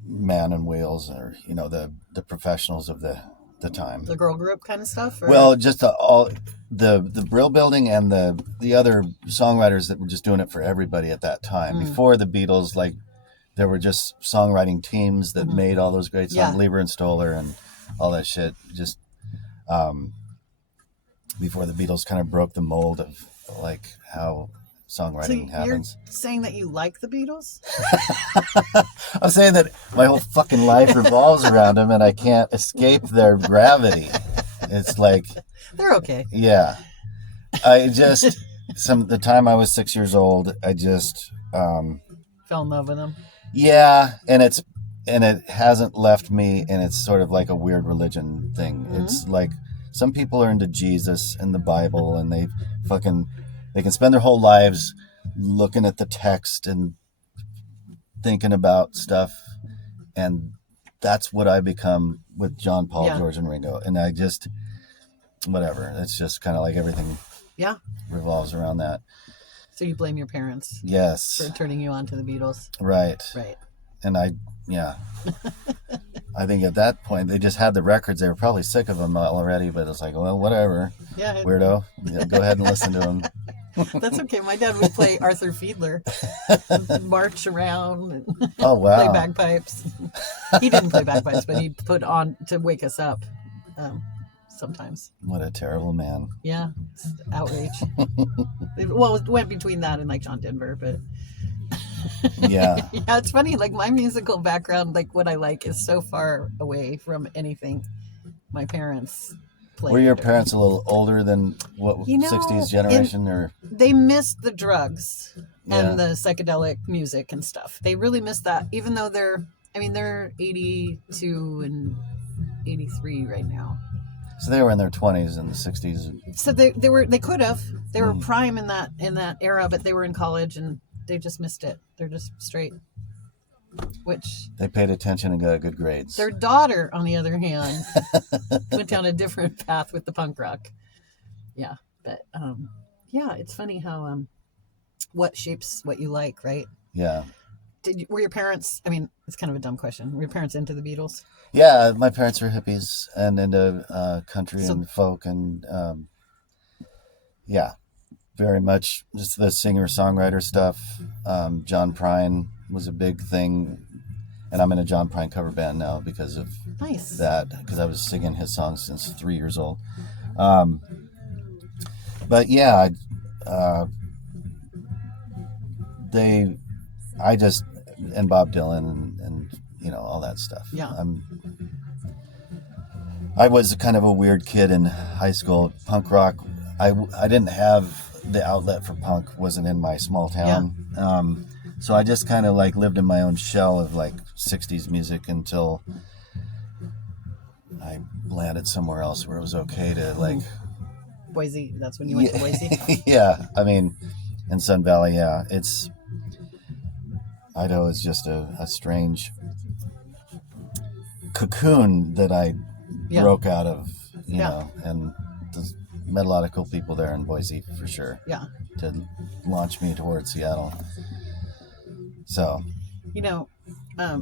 Man and Wheels, or the professionals of the time. The girl group kind of stuff? Or? Well, just all the Brill Building and the other songwriters that were just doing it for everybody at that time. Before the Beatles, like there were just songwriting teams that made all those great songs, Lieber and Stoller and all that shit. Just before the Beatles kind of broke the mold of like how songwriting happens. You're saying that you like the Beatles? I'm saying that my whole fucking life revolves around them and I can't escape their gravity. It's like... They're okay. Yeah. I just... the time I was 6 years old, I just... fell in love with them. Yeah, and it hasn't left me, and it's sort of like a weird religion thing. It's like some people are into Jesus and the Bible, and they can spend their whole lives looking at the text and thinking about stuff, and that's what I become with John, Paul, George, and Ringo. And I just, whatever. It's just kind of like everything revolves around that. So you blame your parents? Yes. For turning you on to the Beatles? Right. Right. And I think at that point, they just had the records. They were probably sick of them already, but it's like, well, whatever. Yeah. Weirdo. Go ahead and listen to them. That's okay. My dad would play Arthur Fiedler, march around, and play bagpipes. He didn't play bagpipes, but he'd put on to wake us up sometimes. What a terrible man. Yeah, it's outrage. Well, it went between that and like John Denver, but Yeah. Yeah, it's funny. Like my musical background, like what I like, is so far away from anything my parents played. Were your parents a little older than what 60s generation, or they missed the drugs yeah, and the psychedelic music and stuff. They really missed that, even though they're 82 and 83 right now. so they were in their 20s in the 60s. So they could have, they were prime in that era, but they were in college and they just missed it. They're just straight. Which They paid attention and got good grades. their daughter, on the other hand, went down a different path with the punk rock. Yeah, but yeah, it's funny how what shapes what you like, right? Yeah. Were your parents? I mean, it's kind of a dumb question. Were your parents into the Beatles? Yeah, my parents were hippies and into country and folk, and yeah, very much just the singer-songwriter stuff. John Prine was a big thing, and I'm in a John Prine cover band now because of that, because I was singing his songs since 3 years old. But yeah, I just, and Bob Dylan and you know, all that stuff. Yeah. I was kind of a weird kid in high school. Punk rock, I didn't have the outlet for punk, wasn't in my small town. Yeah. So I just kind of like lived in my own shell of like 60s music until I landed somewhere else where it was okay to like... Boise, that's when you went to Boise? Yeah, I mean, in Sun Valley, yeah. Idaho is just a strange cocoon that I broke out of, you know, and met a lot of cool people there in Boise, for sure. Yeah. To launch me towards Seattle. So. You know, I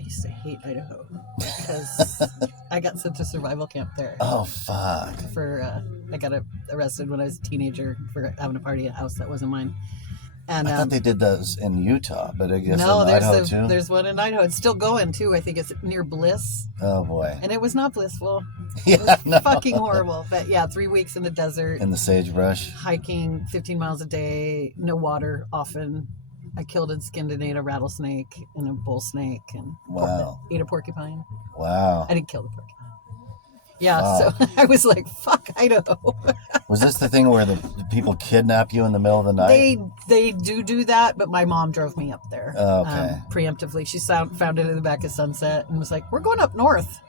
used to hate Idaho because I got sent to survival camp there. Oh, fuck. I got arrested when I was a teenager for having a party at a house that wasn't mine. And I thought they did those in Utah, but I guess in Idaho too. There's one in Idaho. It's still going too. I think it's near Bliss. Oh boy! And it was not blissful. Yeah, it was fucking horrible. But yeah, 3 weeks in the desert, in the sagebrush, hiking 15 miles a day, no water often. I killed and skinned and ate a rattlesnake and a bull snake, and ate a porcupine. Wow! I didn't kill the porcupine. Yeah, so I was like, fuck Idaho. Was this the thing where the people kidnap you in the middle of the night? They do that, but my mom drove me up there preemptively. She found it in the back of Sunset and was like, we're going up north.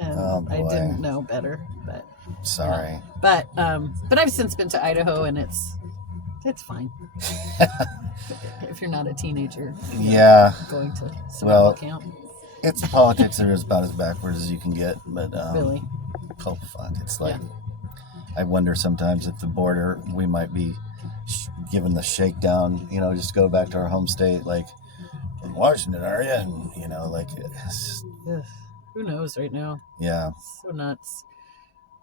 And I didn't know better. But sorry. Yeah. But I've since been to Idaho, and it's fine. If you're not a teenager. Going to survival camp. It's politics are about as backwards as you can get, but really. Oh fuck! It's like I wonder sometimes at the border we might be given the shakedown. You know, just go back to our home state, like in Washington, are you? And you know, like who knows right now? Yeah, it's so nuts.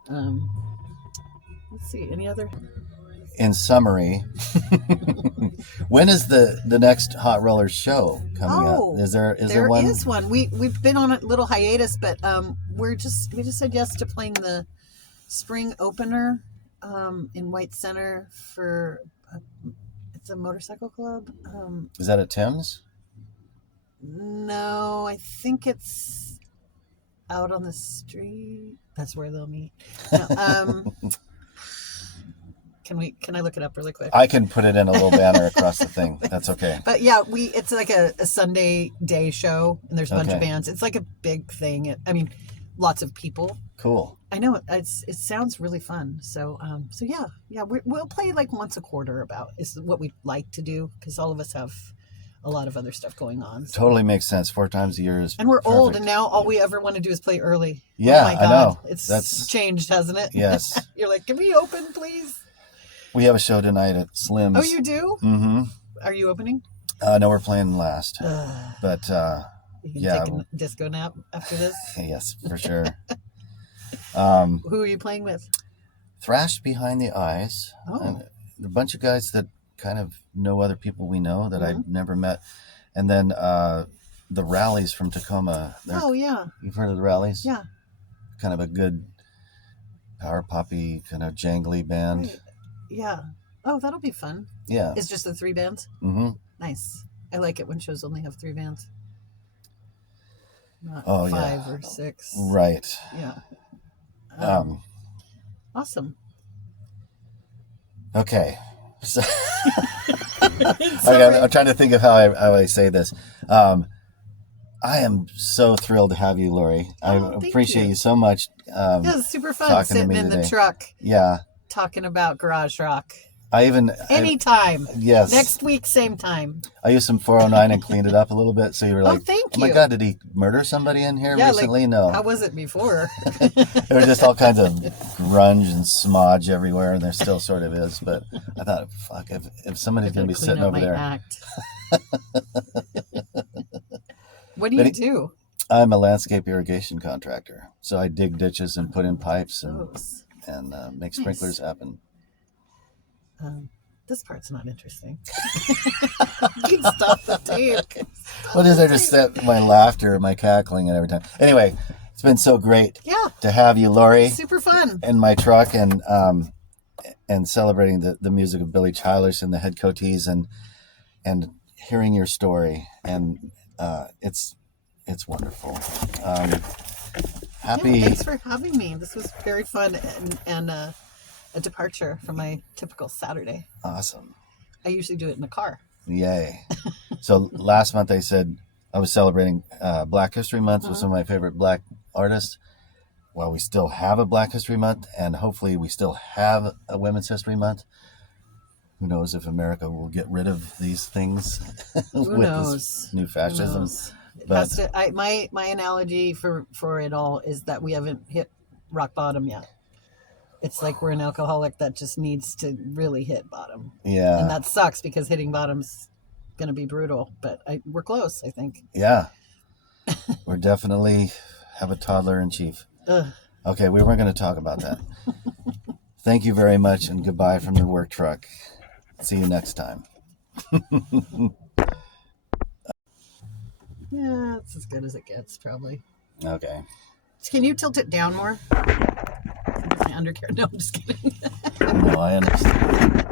Let's see. Any other? In summary, when is the next Hot Rollers show coming up? Is there one? There is one. We've been on a little hiatus, but we just said yes to playing the spring opener in White Center for it's a motorcycle club. Is that at Tim's? No, I think it's out on the street. That's where they'll meet. No, Can I look it up really quick? I can put it in a little banner across the thing. That's okay. But yeah, it's like a Sunday day show, and there's a bunch of bands. It's like a big thing. I mean, lots of people. Cool. I know it sounds really fun. So yeah, we'll play like once a quarter. Is what we like to do, because all of us have a lot of other stuff going on. So. Totally makes sense. 4 times a year is and we're perfect. Old, and now all we ever want to do is play early. Yeah, oh my God. I know. That's changed, hasn't it? Yes. You're like, can we open, please? We have a show tonight at Slim's. Oh, you do? Mm-hmm. Are you opening? No, we're playing last. But you can take a disco nap after this? Yes, for sure. Who are you playing with? Thrashed Behind the Eyes. Oh. And a bunch of guys that kind of know other people we know that I've never met. And then the Rallies from Tacoma. Oh, yeah. You've heard of the Rallies? Yeah. Kind of a good power poppy, kind of jangly band. Right. Yeah. Oh, that'll be fun. Yeah. It's just the 3 bands? Mm-hmm. Nice. I like it when shows only have 3 bands, not Oh, 5 yeah. or 6. Right. Yeah. Um, Awesome. okay. So Sorry. I'm trying to think of how I say this. I am so thrilled to have you, Lori. I Oh, thank appreciate you. you so much. Yeah, it was super fun talking to sitting me in the today. truck Yeah. talking about garage rock. Anytime. Yes. Next week, same time. I used some 409 and cleaned it up a little bit. So you were like, thank oh my you. God, did he murder somebody in here recently? Like, No. how was it before? There was just all kinds of grunge and smodge everywhere, and there still sort of is. But I thought, fuck, if somebody's going to be sitting over there. Act. What do you do? I'm a landscape irrigation contractor. So I dig ditches and put in pipes and make sprinklers happen. This part's not interesting. You can stop the tape. What is there to set my laughter, my cackling, and every time? Anyway, it's been so great to have you, Lori. Super fun. In my truck and celebrating the music of Billy Childers and the Headcoatees and hearing your story. And it's wonderful. Happy. Thanks for having me. This was very fun and a departure from my typical Saturday. Awesome. I usually do it in the car. Yay. So last month I said I was celebrating Black History Month with some of my favorite Black artists. Well, we still have a Black History Month, and hopefully we still have a Women's History Month. Who knows if America will get rid of these things Who knows? This new fascism. But my analogy for it all is that we haven't hit rock bottom yet. It's like we're an alcoholic that just needs to really hit bottom. Yeah. And that sucks because hitting bottom's going to be brutal. But we're close, I think. Yeah. We're definitely have a toddler in chief. Ugh. Okay, we weren't going to talk about that. Thank you very much, and goodbye from the work truck. See you next time. Yeah, it's as good as it gets, probably. Okay. Can you tilt it down more? My undercarriage. No, I'm just kidding. No, I understand.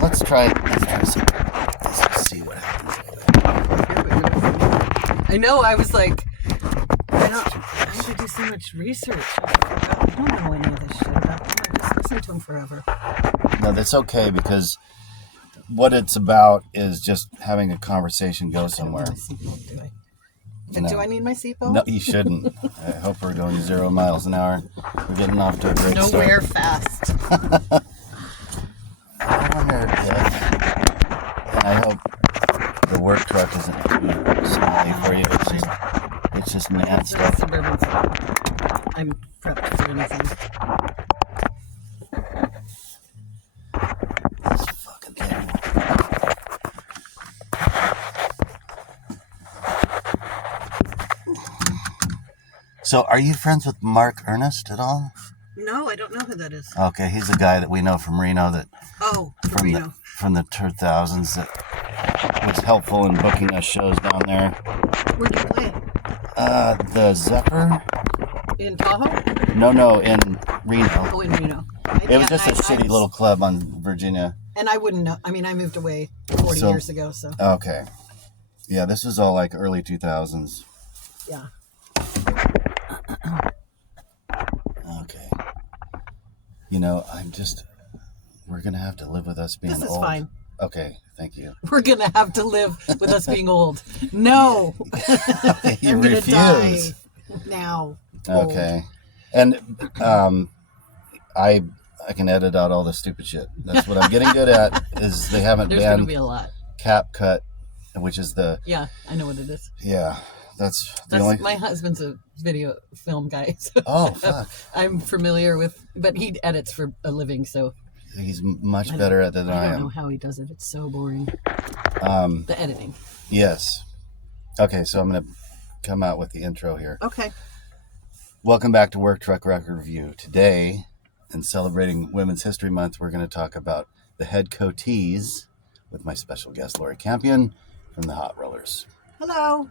Let's try some. Let's see what happens. I know. I was like, I have to do so much research. I don't know any of this shit. I just listen to them forever. No, that's okay, because what it's about is just having a conversation go somewhere. Do I need my seatbelt? No, you shouldn't. I hope we're going 0 miles an hour. We're getting off to a great start. Nowhere fast. I wonder if, and I hope the work truck isn't too smelly for you. It's just man stuff. Suburban stuff. I'm prepped for anything. This fucking thing. So, are you friends with Mark Ernest at all? No, I don't know who that is. Okay, he's a guy that we know from Reno that from the 2000s that was helpful in booking us shows down there. Where'd you play? The Zephyr? In Tahoe? No, in Reno. Oh, in Reno. It was just a shitty little club on Virginia. And I wouldn't know. I mean, I moved away 40 years ago, so. Okay. Yeah, this was all like early 2000s. Yeah. Okay. You know, we're going to have to live with us being old. This is fine. Okay, thank you. We're going to have to live with us being old. No. You I'm refuse. Die now. Okay. And I can edit out all the stupid shit. That's what I'm getting good at, is they haven't There's going to banned be a lot. CapCut, which is the... Yeah, I know what it is. Yeah, that's the only... My husband's a video film guy. So oh, fuck. I'm familiar with... But he edits for a living, so... He's much better at it than I am. I don't know how he does it. It's so boring. The editing. Yes. Okay, so I'm going to come out with the intro here. Okay. Welcome back to Work Truck Record Review. Today, in celebrating Women's History Month, we're going to talk about the Headcoatees with my special guest, Lori Campion from the Hot Rollers. Hello.